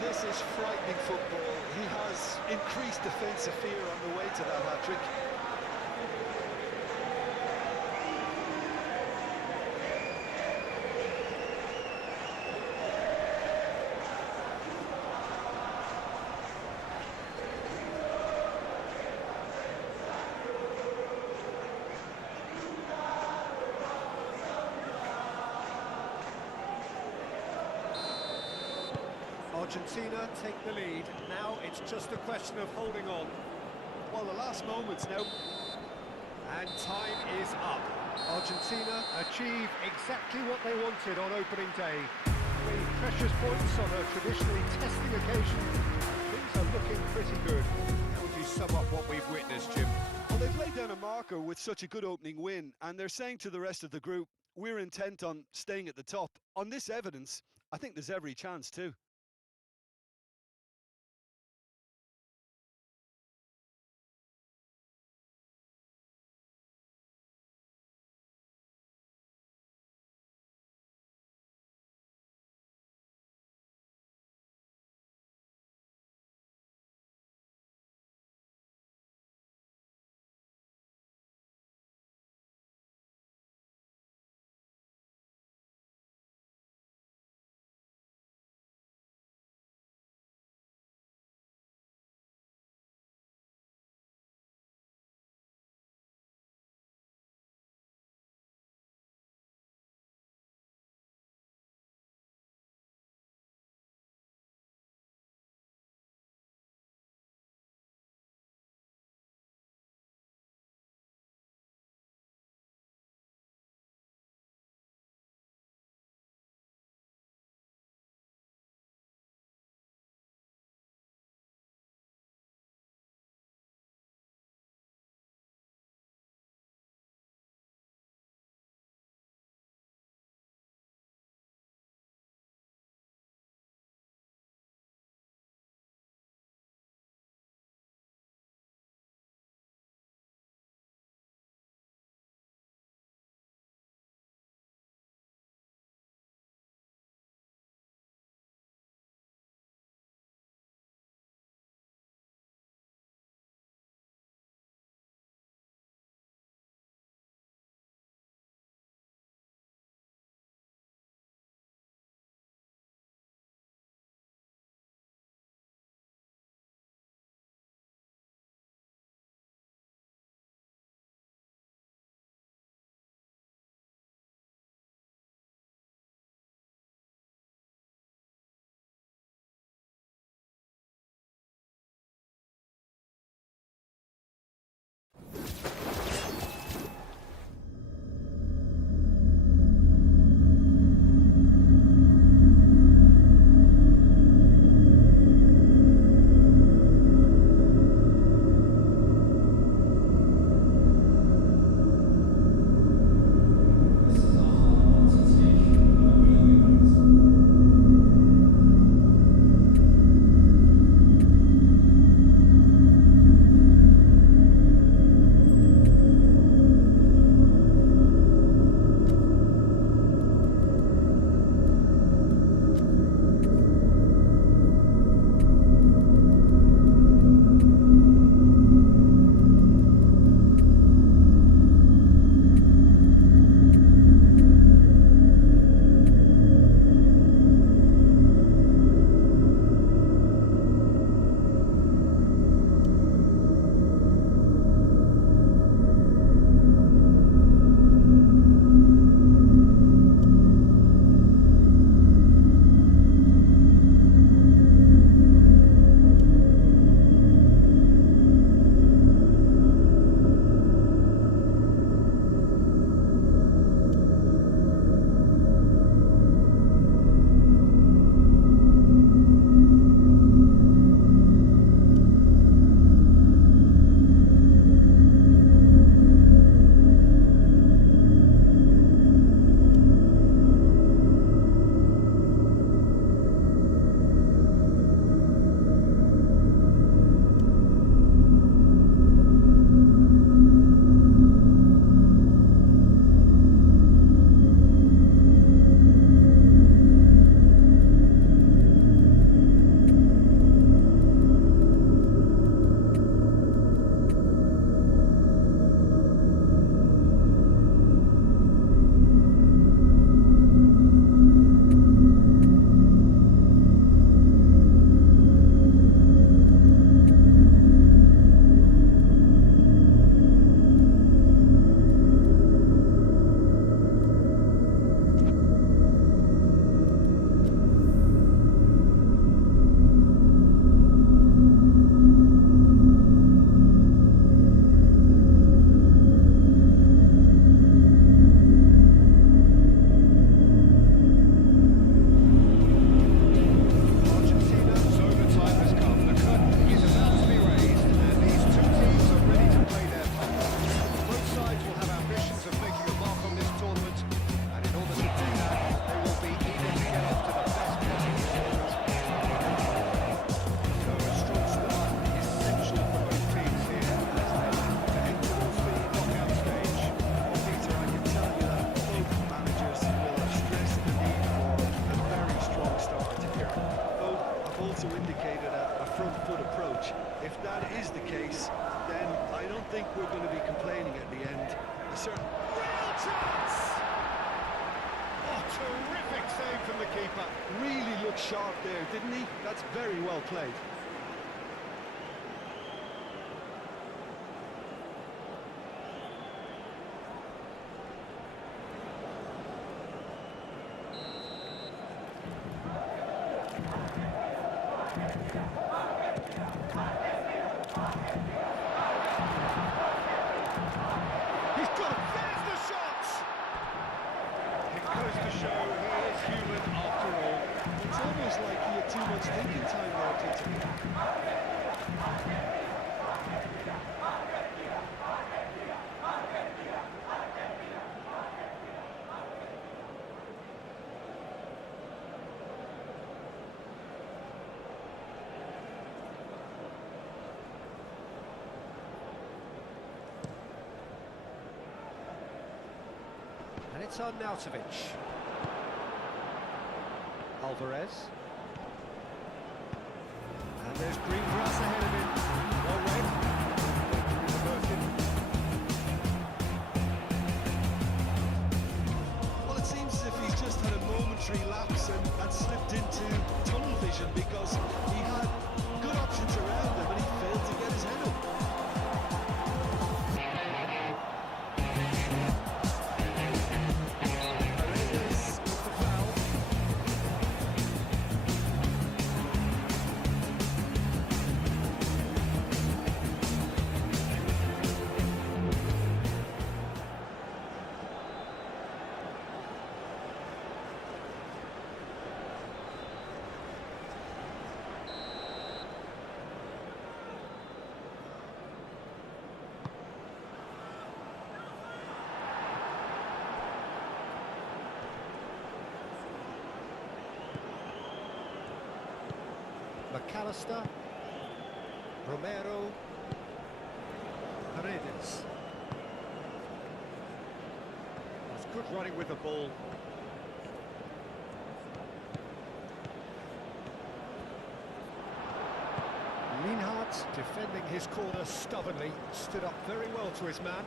This is frightening football. He has increased defensive fear on the way to that hat-trick. Argentina take the lead. Now it's just a question of holding on. Well, the last moments now. And time is up. Argentina achieve exactly what they wanted on opening day. 3 precious points on a traditionally testing occasion. Things are looking pretty good. How would you sum up what we've witnessed, Jim? Well, they've laid down a marker with such a good opening win, and they're saying to the rest of the group, we're intent on staying at the top. On this evidence, I think there's every chance too. that is the case, then I don't think we're going to be complaining at the end. A certain Real chance! Oh, terrific save from the keeper. really looked sharp there, didn't he? That's very well played. He's got it. There's the shot! It goes to show he is human after all. It's almost like he had too much thinking time there, Tito. And it's Arnautovic. Alvarez. And there's green grass ahead of him. Well read. Reverted. Well, it seems as if he's just had a momentary lapse and slipped into tunnel vision because he had good options around him and he failed to get his head up. Paredes with the foul. McAllister, Romero, Paredes. That's good running with the ball. Lienhardt, defending his corner stubbornly, stood up very well to his man.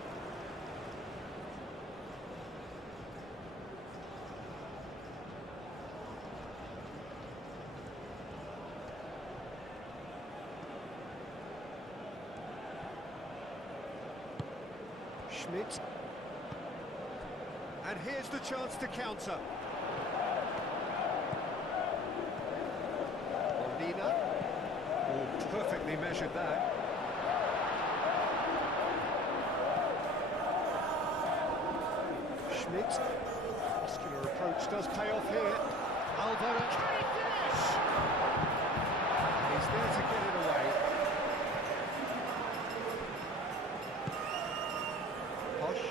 Schmidt. And here's the chance to counter. Molina. Oh, perfectly measured that. Schmidt. Muscular approach does pay off here. Alvarez. Can he finish? And he's there to get it away. Posh.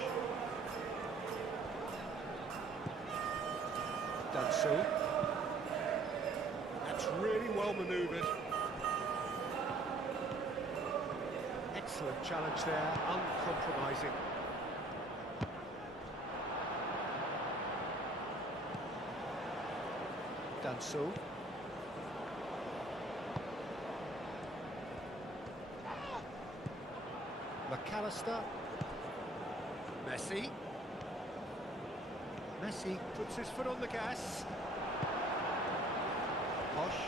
Done so. That's really well manoeuvred. Excellent challenge there, uncompromising. Done so. McAllister. Messi. Messi puts his foot on the gas. Posh.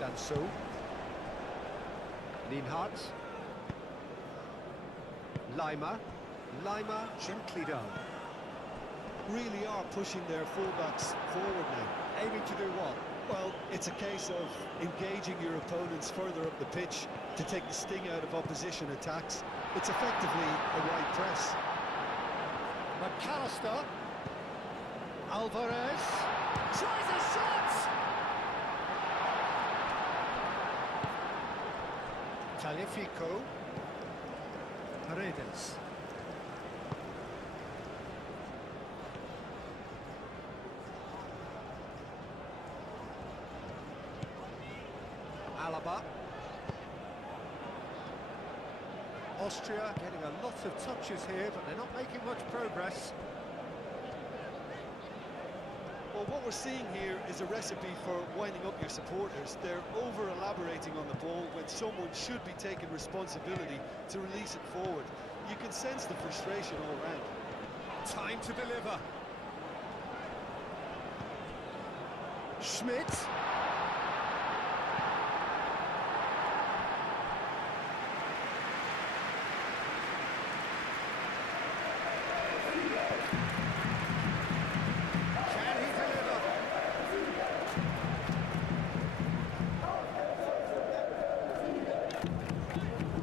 Done so. Lienhardt. Lima. Lima gently done. Really are pushing their fullbacks forward now. Aiming to do what? Well, it's a case of engaging your opponents further up the pitch to take the sting out of opposition attacks. It's effectively a wide press. McAllister. Alvarez. Tries a shot! Taliafico. Paredes. Alaba. Austria getting a lot of touches here, but they're not making much progress. Well, what we're seeing here is a recipe for winding up your supporters. They're over-elaborating on the ball when someone should be taking responsibility to release it forward. You can sense the frustration all round. Time to deliver. Schmidt. Can he deliver?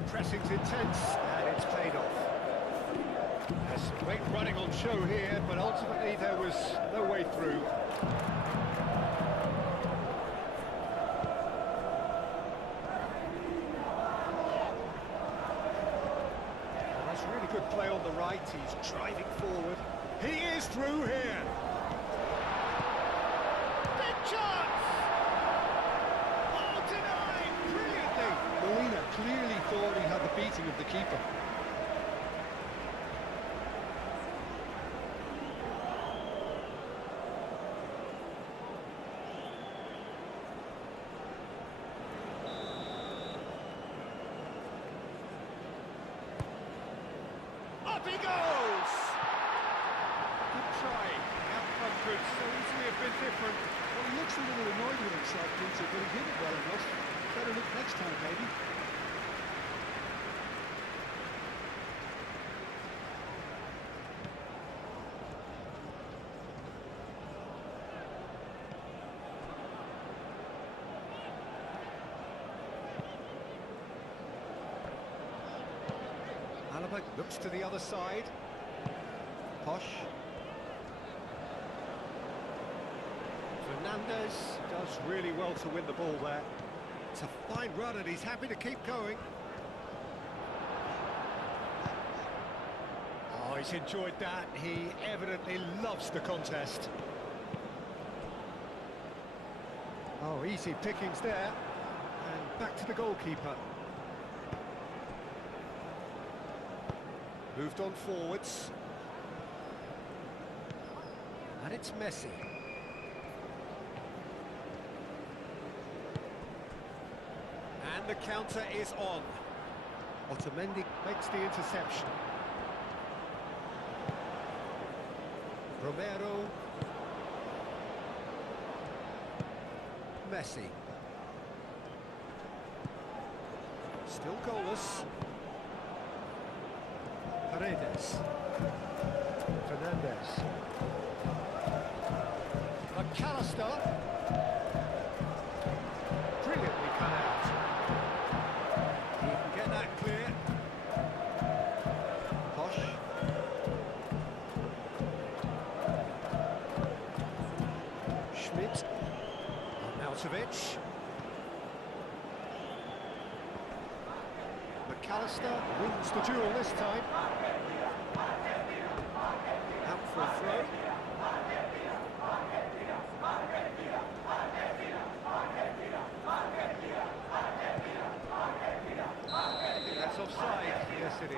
Pressing's intense, and it's paid off. There's some great running on show here, but ultimately there was no way through. That's really good play on the right. He's driving forward. He is through here. Big chance! Oh, denied brilliantly. Molina clearly thought he had the beating of the keeper. Up he goes! Good try. The outcome could so easily have been different. Well, he looks a little annoyed with himself, Peter, but he did it well enough. Better look next time, maybe. Alaba looks to the other side. Posh. Fernandez does really well to win the ball there. It's a fine run and he's happy to keep going. Oh, he's enjoyed that. He evidently loves the contest. Oh, easy pickings there. And back to the goalkeeper. Moved on forwards. And it's Messi. And the counter is on. Otamendi makes the interception. Romero. Messi. Still goalless. Paredes. Fernandez. McAllister. Brilliantly cut out. He can get that clear. Posh. Schmidt. Arnautovic. McAllister wins the duel this time. Out for a throw. I think that's offside. Yes, it is.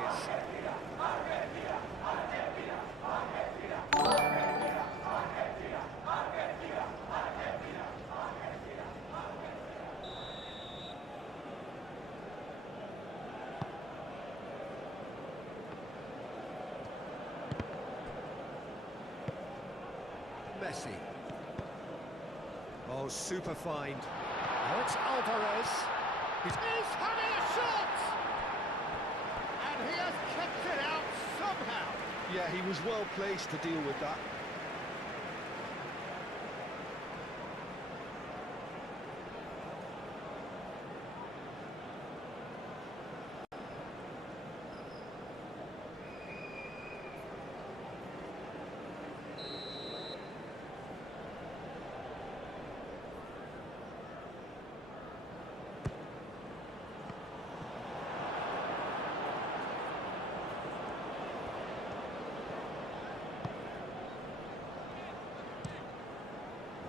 Messi. Oh, super find. Now it's Alvarez. He's having a shot! And he has kept it out somehow. Yeah, he was well placed to deal with that.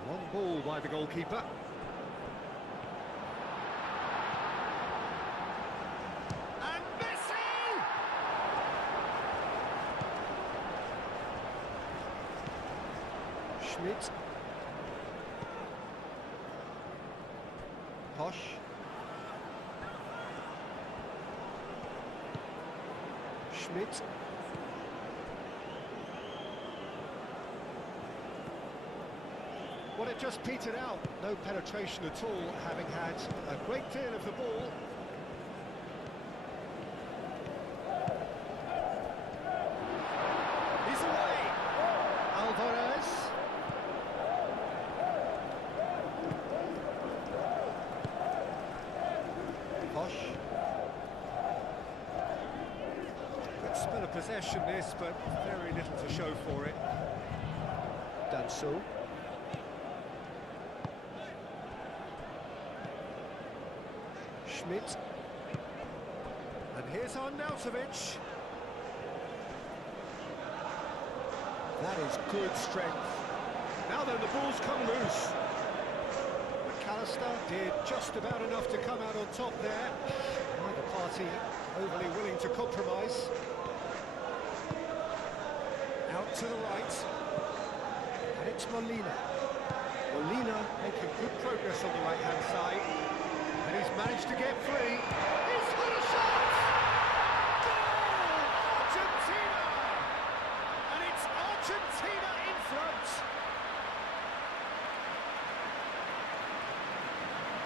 Long ball by the goalkeeper. And Messi! Schmidt. Schmidt. Well, it just petered out. No penetration at all, having had a great deal of the ball. He's away. Alvarez. Posh. Good spell of possession this, but very little to show for it. Danso. Schmidt. And here's Arnautovic. That is good strength. Now then, the ball's come loose. McAllister did just about enough to come out on top there. Neither party overly willing to compromise. Out to the right. And it's Molina. Molina making good progress on the right-hand side. And he's managed to get free. He's got a shot! Goal! Argentina! And it's Argentina in front.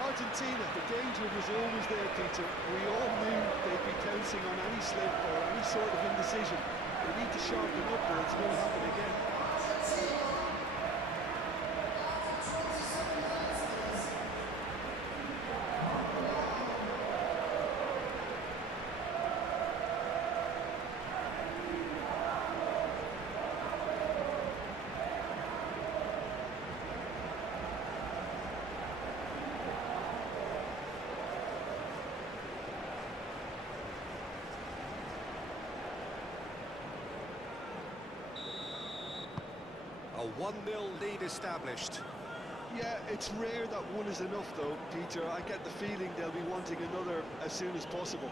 Argentina, the danger was always there, Peter. We all knew they'd be pouncing on any slip or any sort of indecision. They need to sharpen up or it's going to happen again. A 1-0 lead established. Yeah, it's rare that one is enough though, Peter. I get the feeling they'll be wanting another as soon as possible.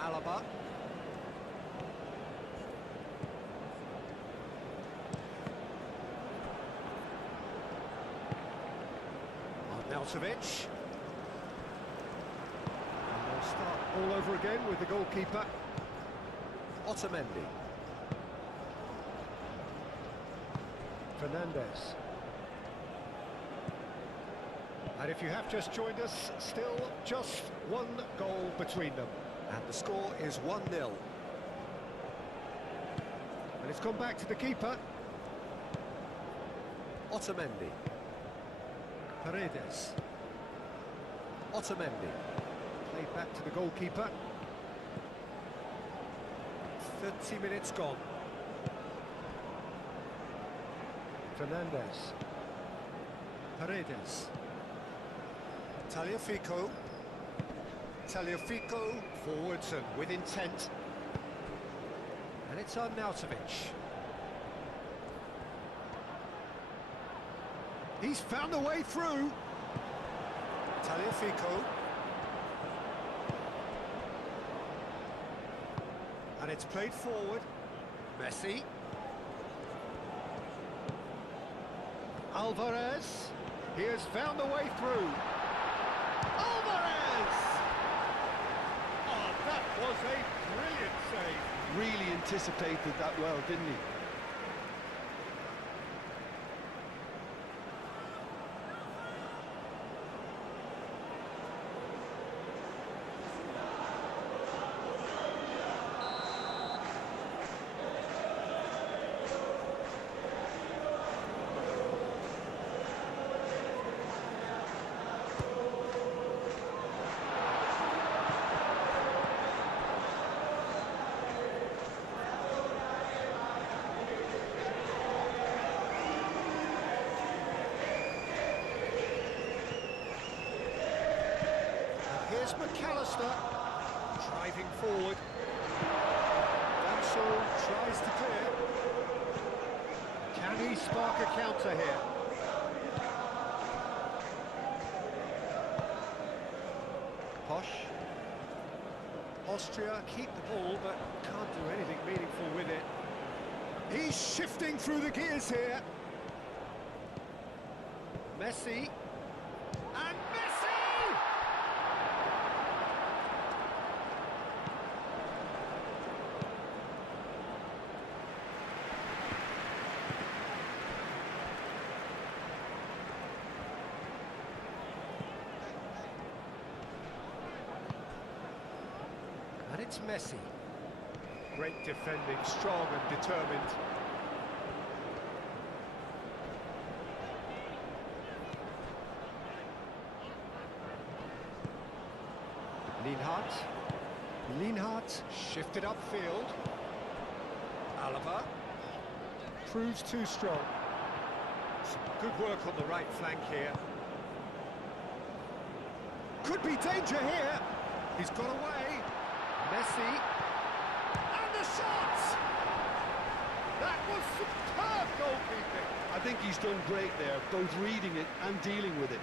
Alaba. Arnautovic. Start all over again with the goalkeeper. Otamendi. Fernandez. And if you have just joined us, still just one goal between them. And the score is 1-0. And it's gone back to the keeper. Otamendi. Paredes. Otamendi. Played back to the goalkeeper. 30 minutes gone. Fernandez. Paredes. Tagliafico. Tagliafico forwards and with intent. And it's Arnautovic. He's found a way through. Tagliafico. And it's played forward. Messi. Alvarez. He has found a way through. Alvarez! Oh, that was a brilliant save. Really anticipated that well, didn't he? Here's McAllister, driving forward. Danso tries to clear. Can he spark a counter here? Posh. Austria keep the ball, but can't do anything meaningful with it. He's shifting through the gears here. Messi. And Messi! And it's Messi. Great defending, strong and determined. Lienhart shifted upfield. Alaba proves too strong. Some good work on the right flank here. Could be danger here. He's got away. Messi. And the shot! That was superb goalkeeping. I think he's done great there, both reading it and dealing with it.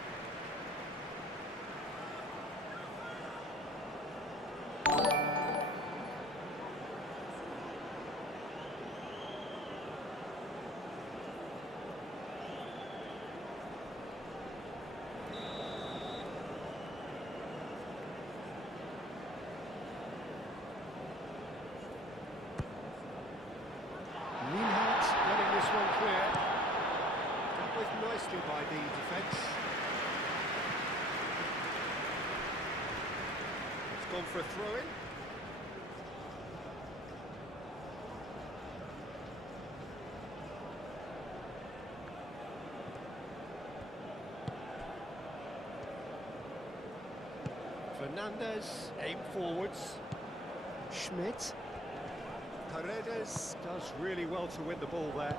Lienhart getting this one clear. Dealt with nicely by the defence. It's gone for a throw-in. Fernandez, aim forwards. Schmidt. Paredes does really well to win the ball there.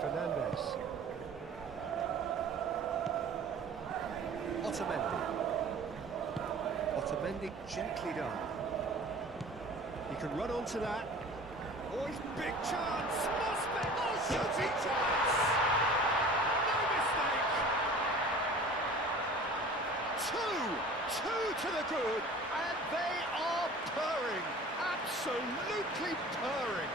Fernandez. Otamendi. Otamendi gently done. He can run onto that. Oh, he's big chance! Must be! Oh, shooting chance! No mistake! Two to the good, and they are purring. Absolutely purring.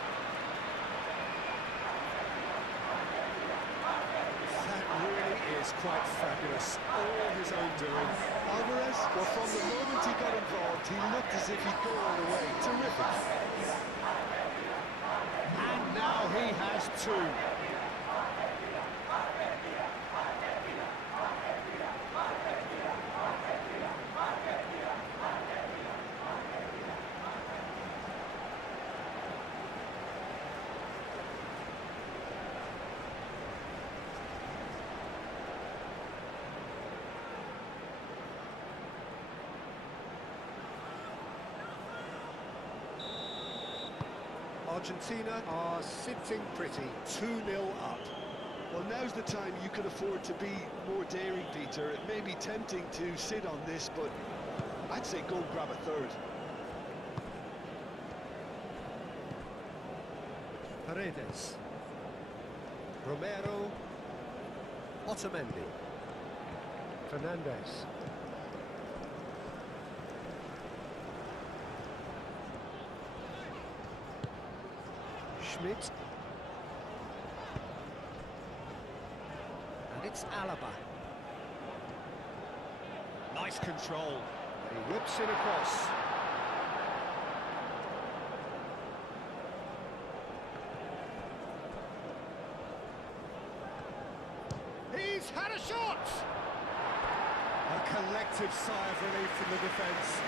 That really is quite fabulous. All his own doing. Alvarez, well, from the moment he got involved, he looked as if he'd go all the way. Terrific. And now he has two. Argentina are sitting pretty, 2-0 up. Well, now's the time you can afford to be more daring, Peter. It may be tempting to sit on this, but I'd say go grab a third. Paredes. Romero. Otamendi. Fernandez. Schmidt. And it's Alaba. Nice control. He whips it across. He's had a shot! A collective sigh of relief from the defence.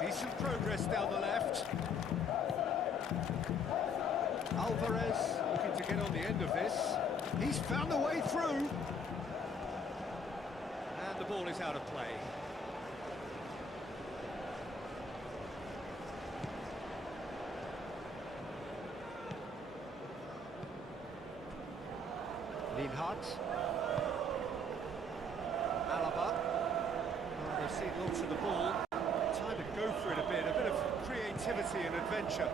Decent progress down the left. Alvarez looking to get on the end of this. He's found the way through. And the ball is out of play. Lienhardt. Alaba. Oh, they've seen lots of the ball. Time to go for it a bit of creativity and adventure.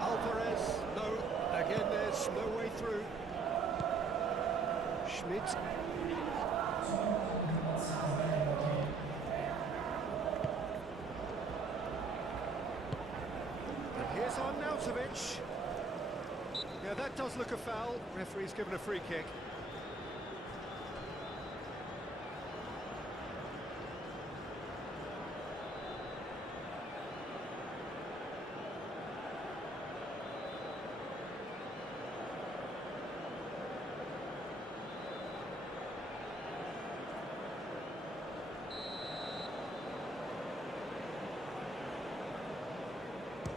Alvarez, no, again there's no way through. Schmidt. And here's Arnautovic. Yeah, that does look a foul. Referee's given a free kick.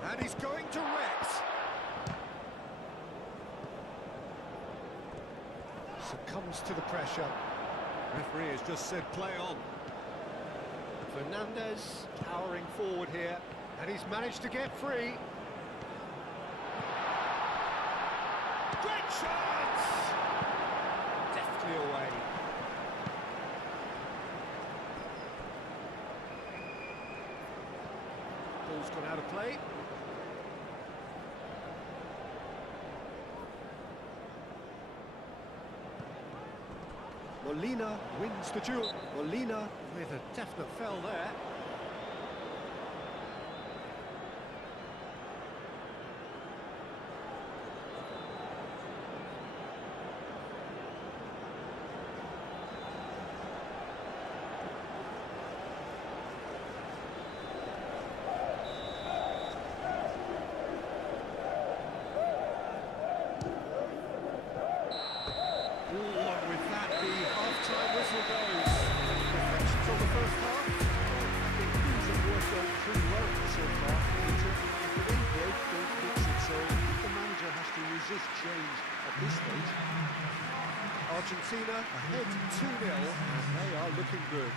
And he's going direct. Succumbs to the pressure. Referee has just said play on. Fernandez towering forward here, and he's managed to get free. Great shot! Deftly away. Ball's gone out of play. Molina wins the duel. Molina with a definite foul there. Argentina ahead 2-0, and they are looking good.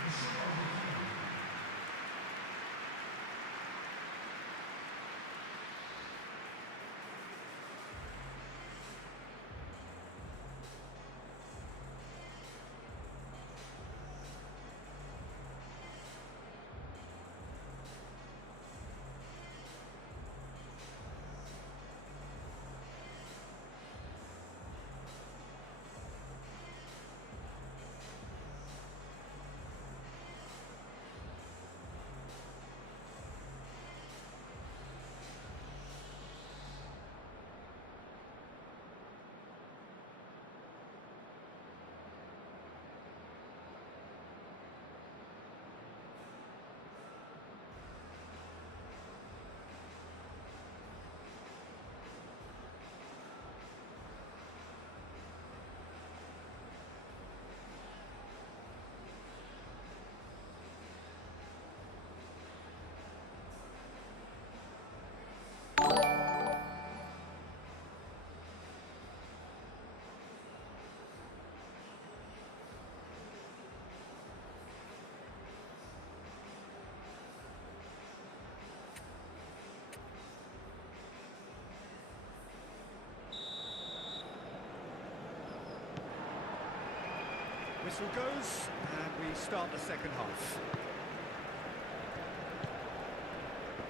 Whistle goes, and we start the second half.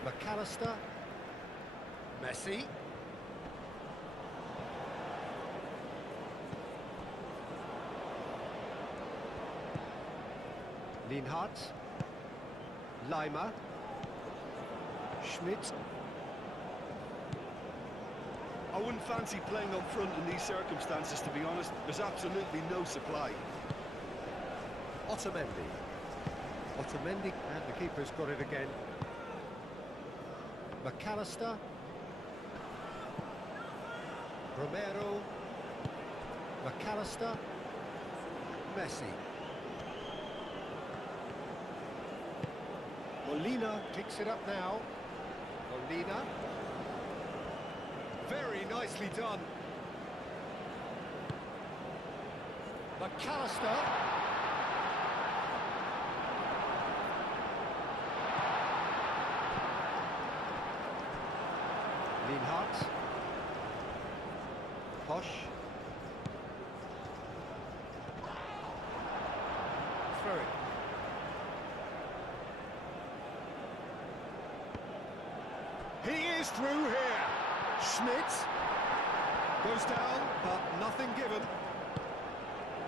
McAllister. Messi. Lienhardt. Lima. Schmidt. I wouldn't fancy playing up front in these circumstances, to be honest. There's absolutely no supply. Otamendi. Otamendi, and the keeper's got it again. McAllister. Romero. McAllister. Messi. Molina picks it up now. Molina. Very nicely done. McAllister. Lienhardt. Posh. Throw it. He is through here. Schmidt goes down, but nothing given.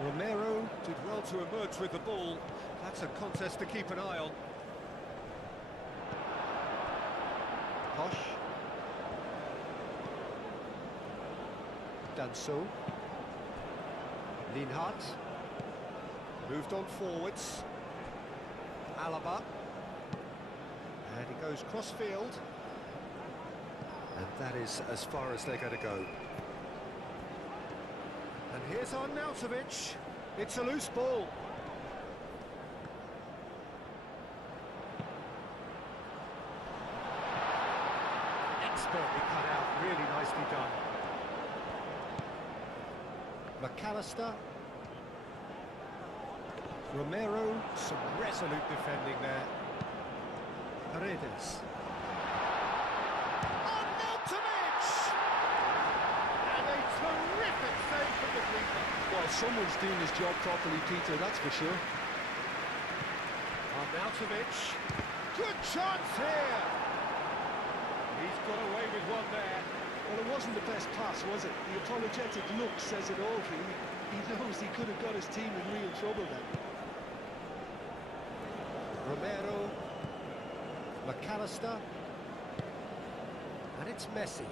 Romero did well to emerge with the ball. That's a contest to keep an eye on. Posh. Done so. Linhart. Moved on forwards. Alaba. And he goes cross-field. And that is as far as they're going to go. And here's Arnautovic. It's a loose ball. Expertly cut out, really nicely done. McAllister. Romero, some resolute defending there. Paredes. Arnautovic! And a terrific save from the keeper. Well, someone's doing his job properly, Peter, that's for sure. Arnautovic. Good chance here. He's got away with one there. Well, it wasn't the best pass, was it? The apologetic look says it all, really. He knows he could have got his team in real trouble then. Romero. McAllister. And it's Messi.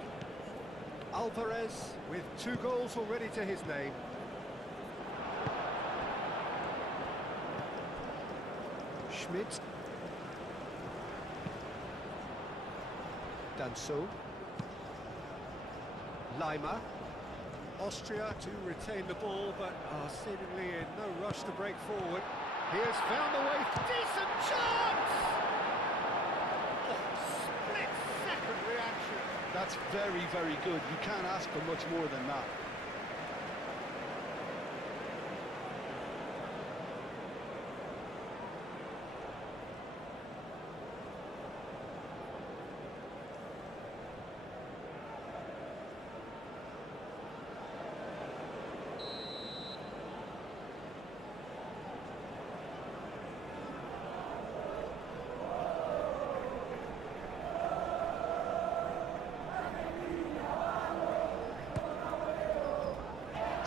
Alvarez with 2 goals already to his name. Schmidt. Done so. Lima. Austria to retain the ball, but are seemingly in no rush to break forward. He has found the way. Decent chance! Oh, split-second reaction. That's very, very good. You can't ask for much more than that.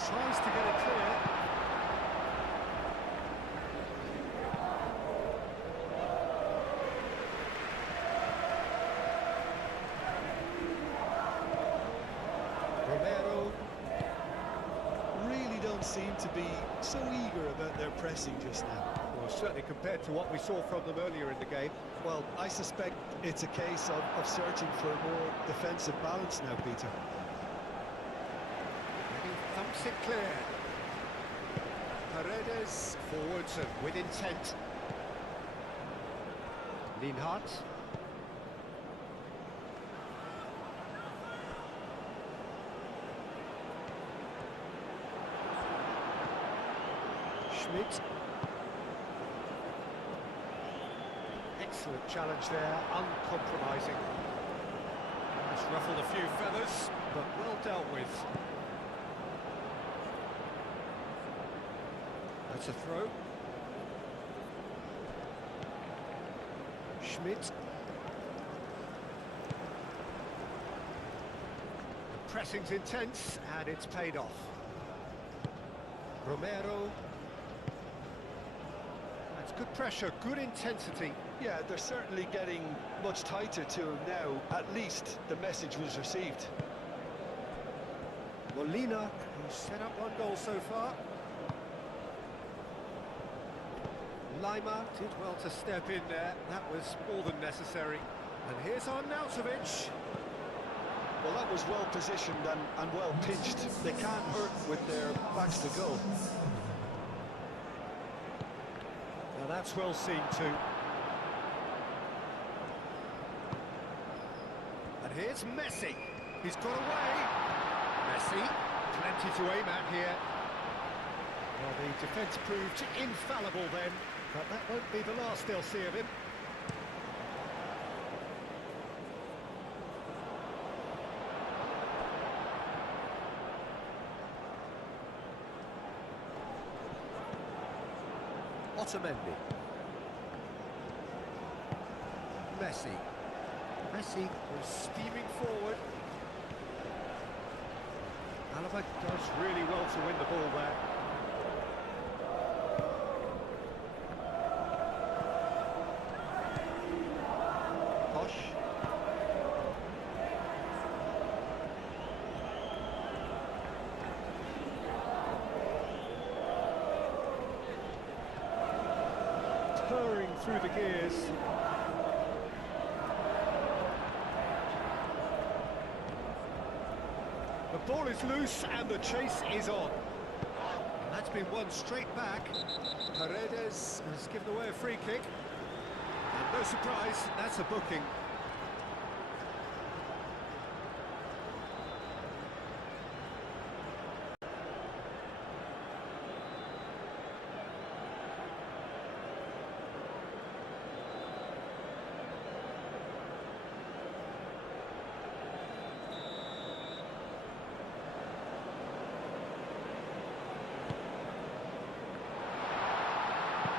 Tries to get it clear. Romero. Really don't seem to be so eager about their pressing just now. Well, certainly compared to what we saw from them earlier in the game. Well, I suspect it's a case of searching for a more defensive balance now, Peter. And he thumps it clear. Paredes forwards and with intent. Linhart. Schmidt. Excellent challenge there, uncompromising. That's ruffled a few feathers, but well dealt with. That's a throw. Schmidt. The pressing's intense, and it's paid off. Romero. That's good pressure, good intensity. Yeah, they're certainly getting much tighter to him now. At least the message was received. Molina, who's set up 1 goal so far. Lima did well to step in there. That was more than necessary. And here's Arnautovic. Well, that was well positioned and well pitched. They can't hurt with their backs to goal. Now that's well seen too. And here's Messi. He's got away. Messi, plenty to aim at here. Well, the defence proved infallible then, but that won't be the last they'll see of him. Otamendi. Messi. Messi was steaming forward. Alaba does really well to win the ball there. Posh. Purring through the gears. The ball is loose and the chase is on. And that's been won straight back. Paredes has given away a free kick. And no surprise, that's a booking.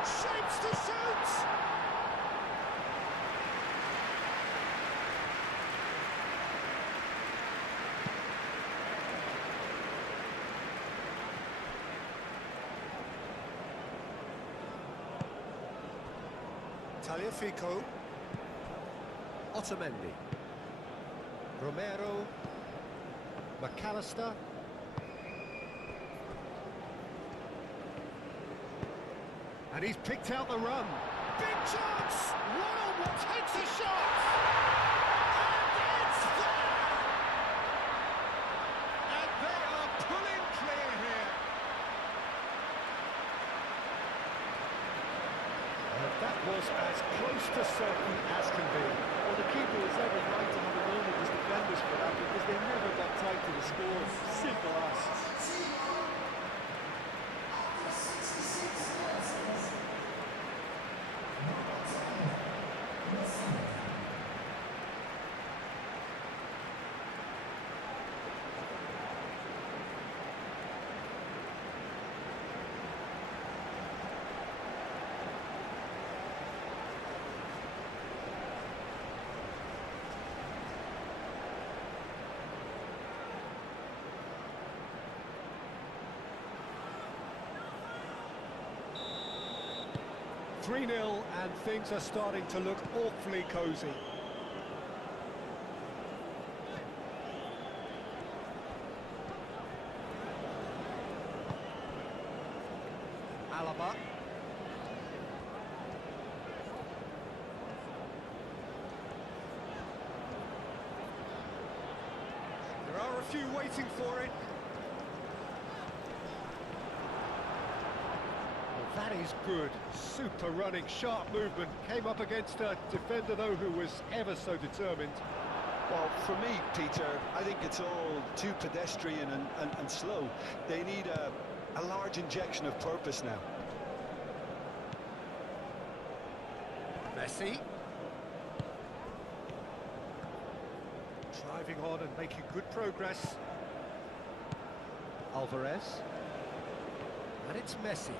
Shapes to shoot! Tagliafico. Otamendi. Romero. McAllister. And he's picked out the run. Big chance! One-on-one takes a shot! And it's there! And they are pulling clear here. And that was as close to certain as can be. Well, the keeper was ever right to have a loan with his defenders for that because they never got tight to the score. Simple as. 3-0 and things are starting to look awfully cosy. Alaba. There are a few waiting for it. That is good. Super running, sharp movement. Came up against a defender, though, who was ever so determined. Well, for me, Peter, I think it's all too pedestrian and slow. They need a large injection of purpose now. Messi. Driving on and making good progress. Alvarez. And it's Messi.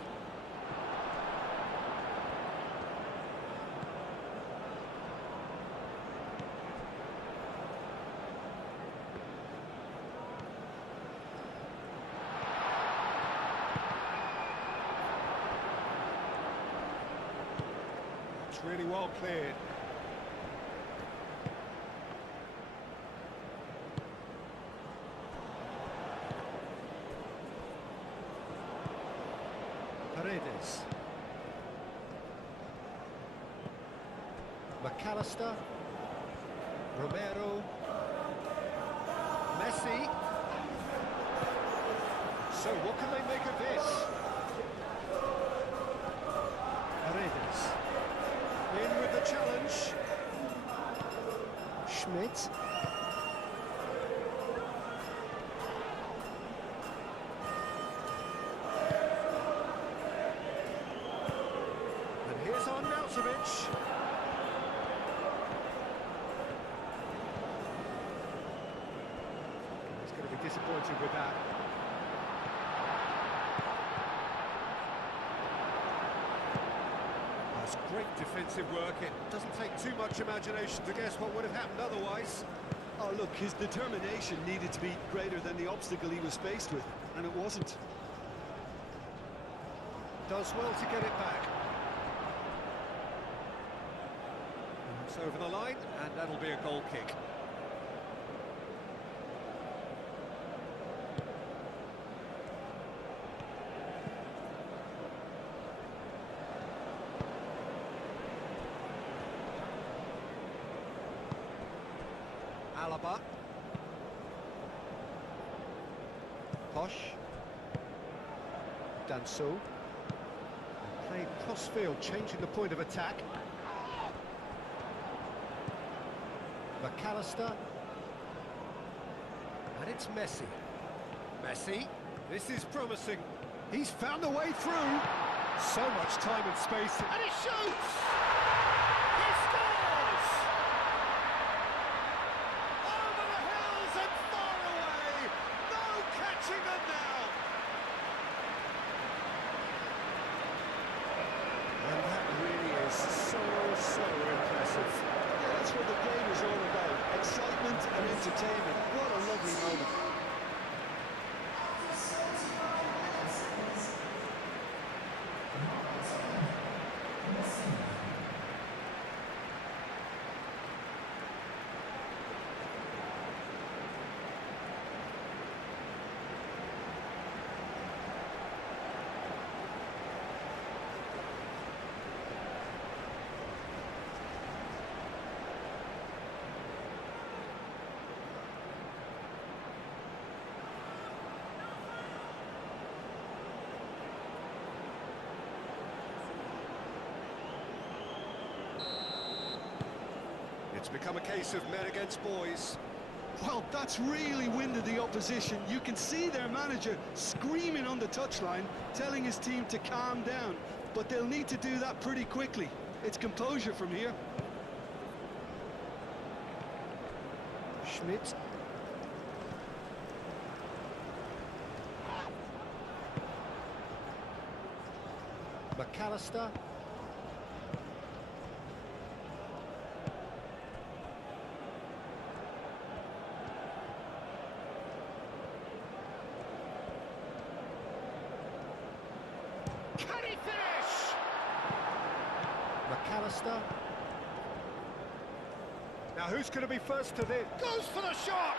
Really well cleared. Paredes. McAllister. Romero. Messi. So what can they make of this? Paredes. In with the challenge. Schmidt. And here's Arnautovic. He's going to be disappointed with that. Great defensive work. It doesn't take too much imagination to guess what would have happened otherwise. Oh, look, his determination needed to be greater than the obstacle he was faced with, and it wasn't. Does well to get it back. It's over the line, and that'll be a goal kick. Alaba. Posh. Danso. Playing cross-field, changing the point of attack. McAllister. And it's Messi. Messi. This is promising. He's found a way through. So much time and space. And he shoots! He scores! Over the hills and far away. No catching them now. And that really is so impressive. Yeah, that's what the game is all about. Excitement and entertainment. What a lovely moment. It's become a case of men against boys. Well, that's really winded the opposition. You can see their manager screaming on the touchline, telling his team to calm down. But they'll need to do that pretty quickly. It's composure from here. Schmidt. McAllister. Can he finish? McAllister. Now who's going to be first to this? Goes for the shot!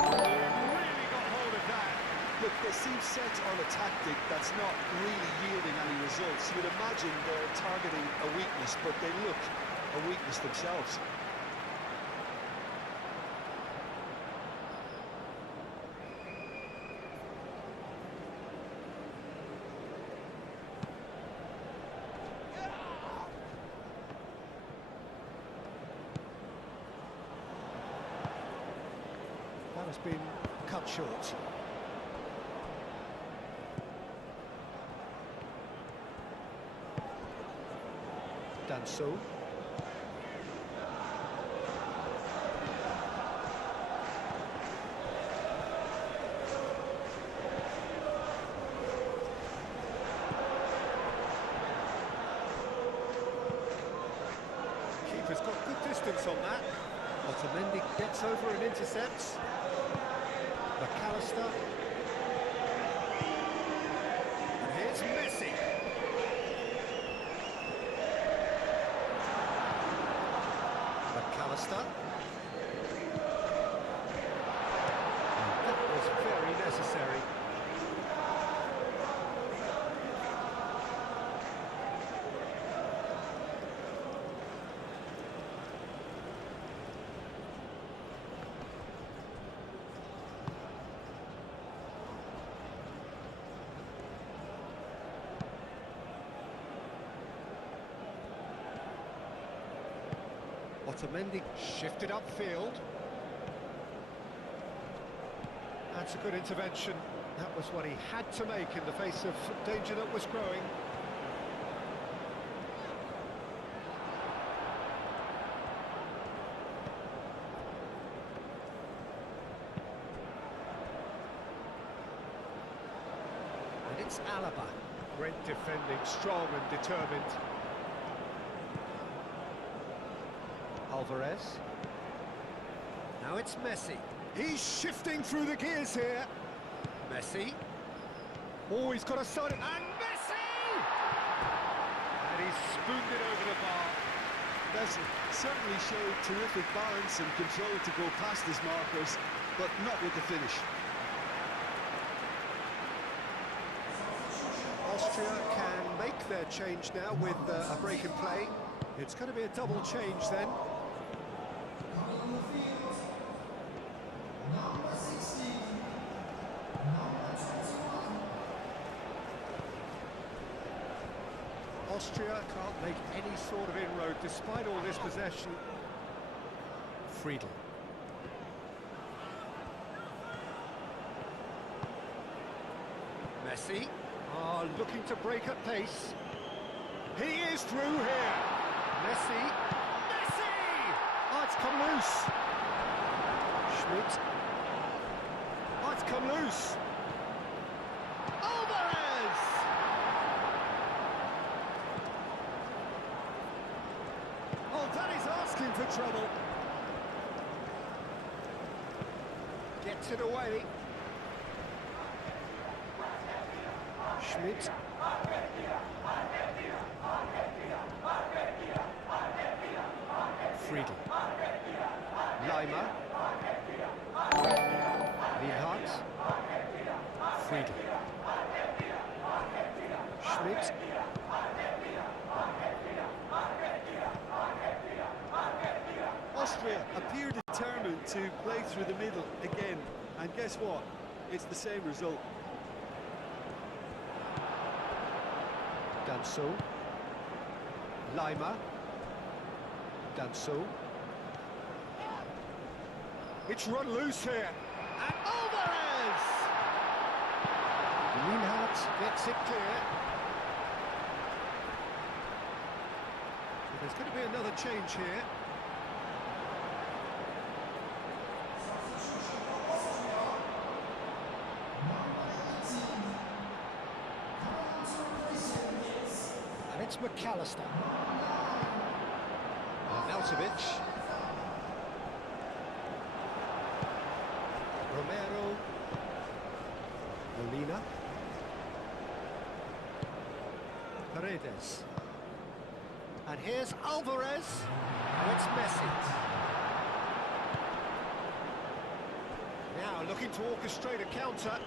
Really got hold of that. Look, they seem set on a tactic that's not really yielding any results. You'd imagine they're targeting a weakness, but they look a weakness themselves. That has been cut short. Danso. Keeper's got good distance on that. Otamendi gets over and intercepts. McAllister. And here's Messi. McAllister. That was very necessary. Otamendi shifted upfield. That's a good intervention. That was what he had to make in the face of danger that was growing. And it's Alaba. Great defending, strong and determined. Alvarez. Now it's Messi. He's shifting through the gears here. Messi. Oh, he's got a side. And Messi! And he's spooned it over the bar. Messi certainly showed terrific balance and control to go past his markers, but not with the finish. Austria can make their change now with a break in play. It's going to be a double change then. Austria can't make any sort of inroad despite all this possession. Friedel. Messi. Looking to break at pace. He is through here. Messi. Messi! Oh, it's come loose. Schmidt. Oh, it's come loose. Alvarez! Oh, that is asking for trouble. Gets it away. Schmidt. Friedel. Leimer. Lienhardt. Friedel. Schmidt. Austria appear determined to play through the middle again, and guess what? It's the same result. Danso. Leimer. Danso. It's run loose here. And Alvarez! Lienhardt gets it clear. So there's going to be another change here. And it's McAllister. Meltovic. Romero. Molina. Paredes. And here's Alvarez. And it's Messi. Now looking to orchestrate a counter.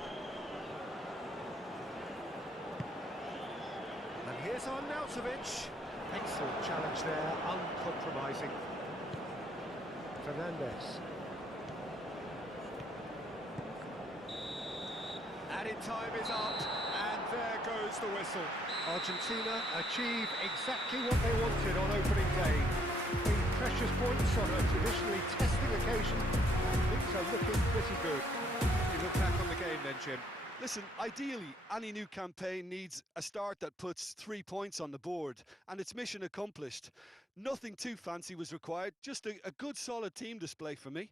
And here's Arnautovic. Excellent challenge there, uncompromising. Fernandez. Added time is up, and there goes the whistle. Argentina achieve exactly what they wanted on opening day. 3 precious points on a traditionally testing occasion. Things are looking pretty good. You look back on the game then, Jim. Listen, ideally, any new campaign needs a start that puts 3 points on the board, and it's mission accomplished. Nothing too fancy was required, just a good solid team display for me.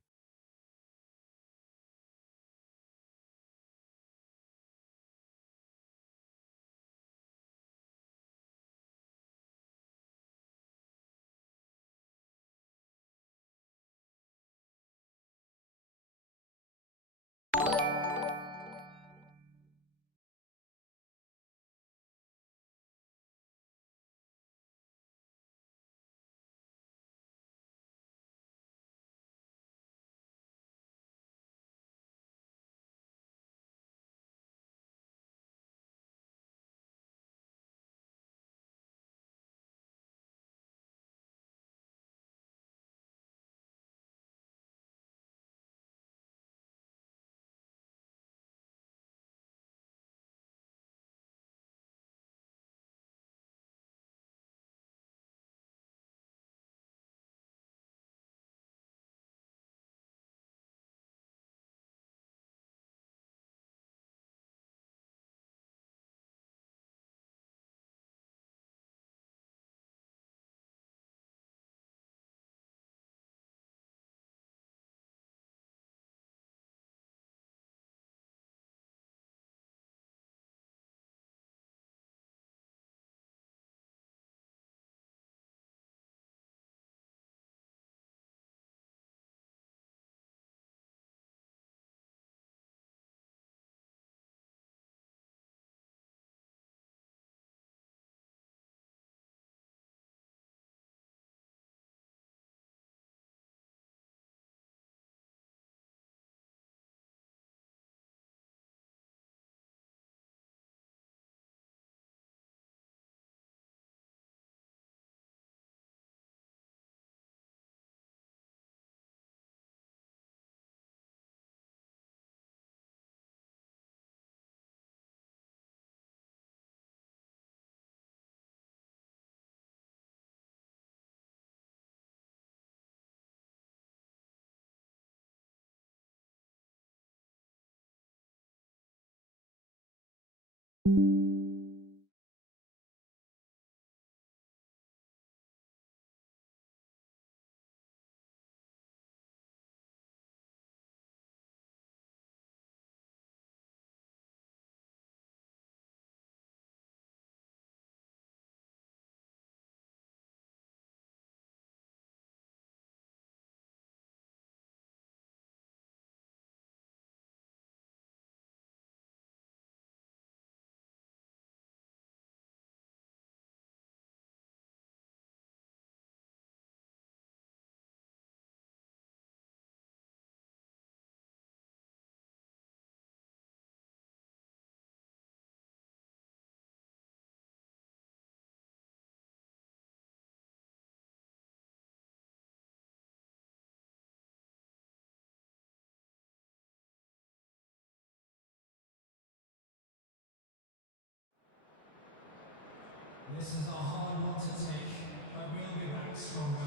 slow.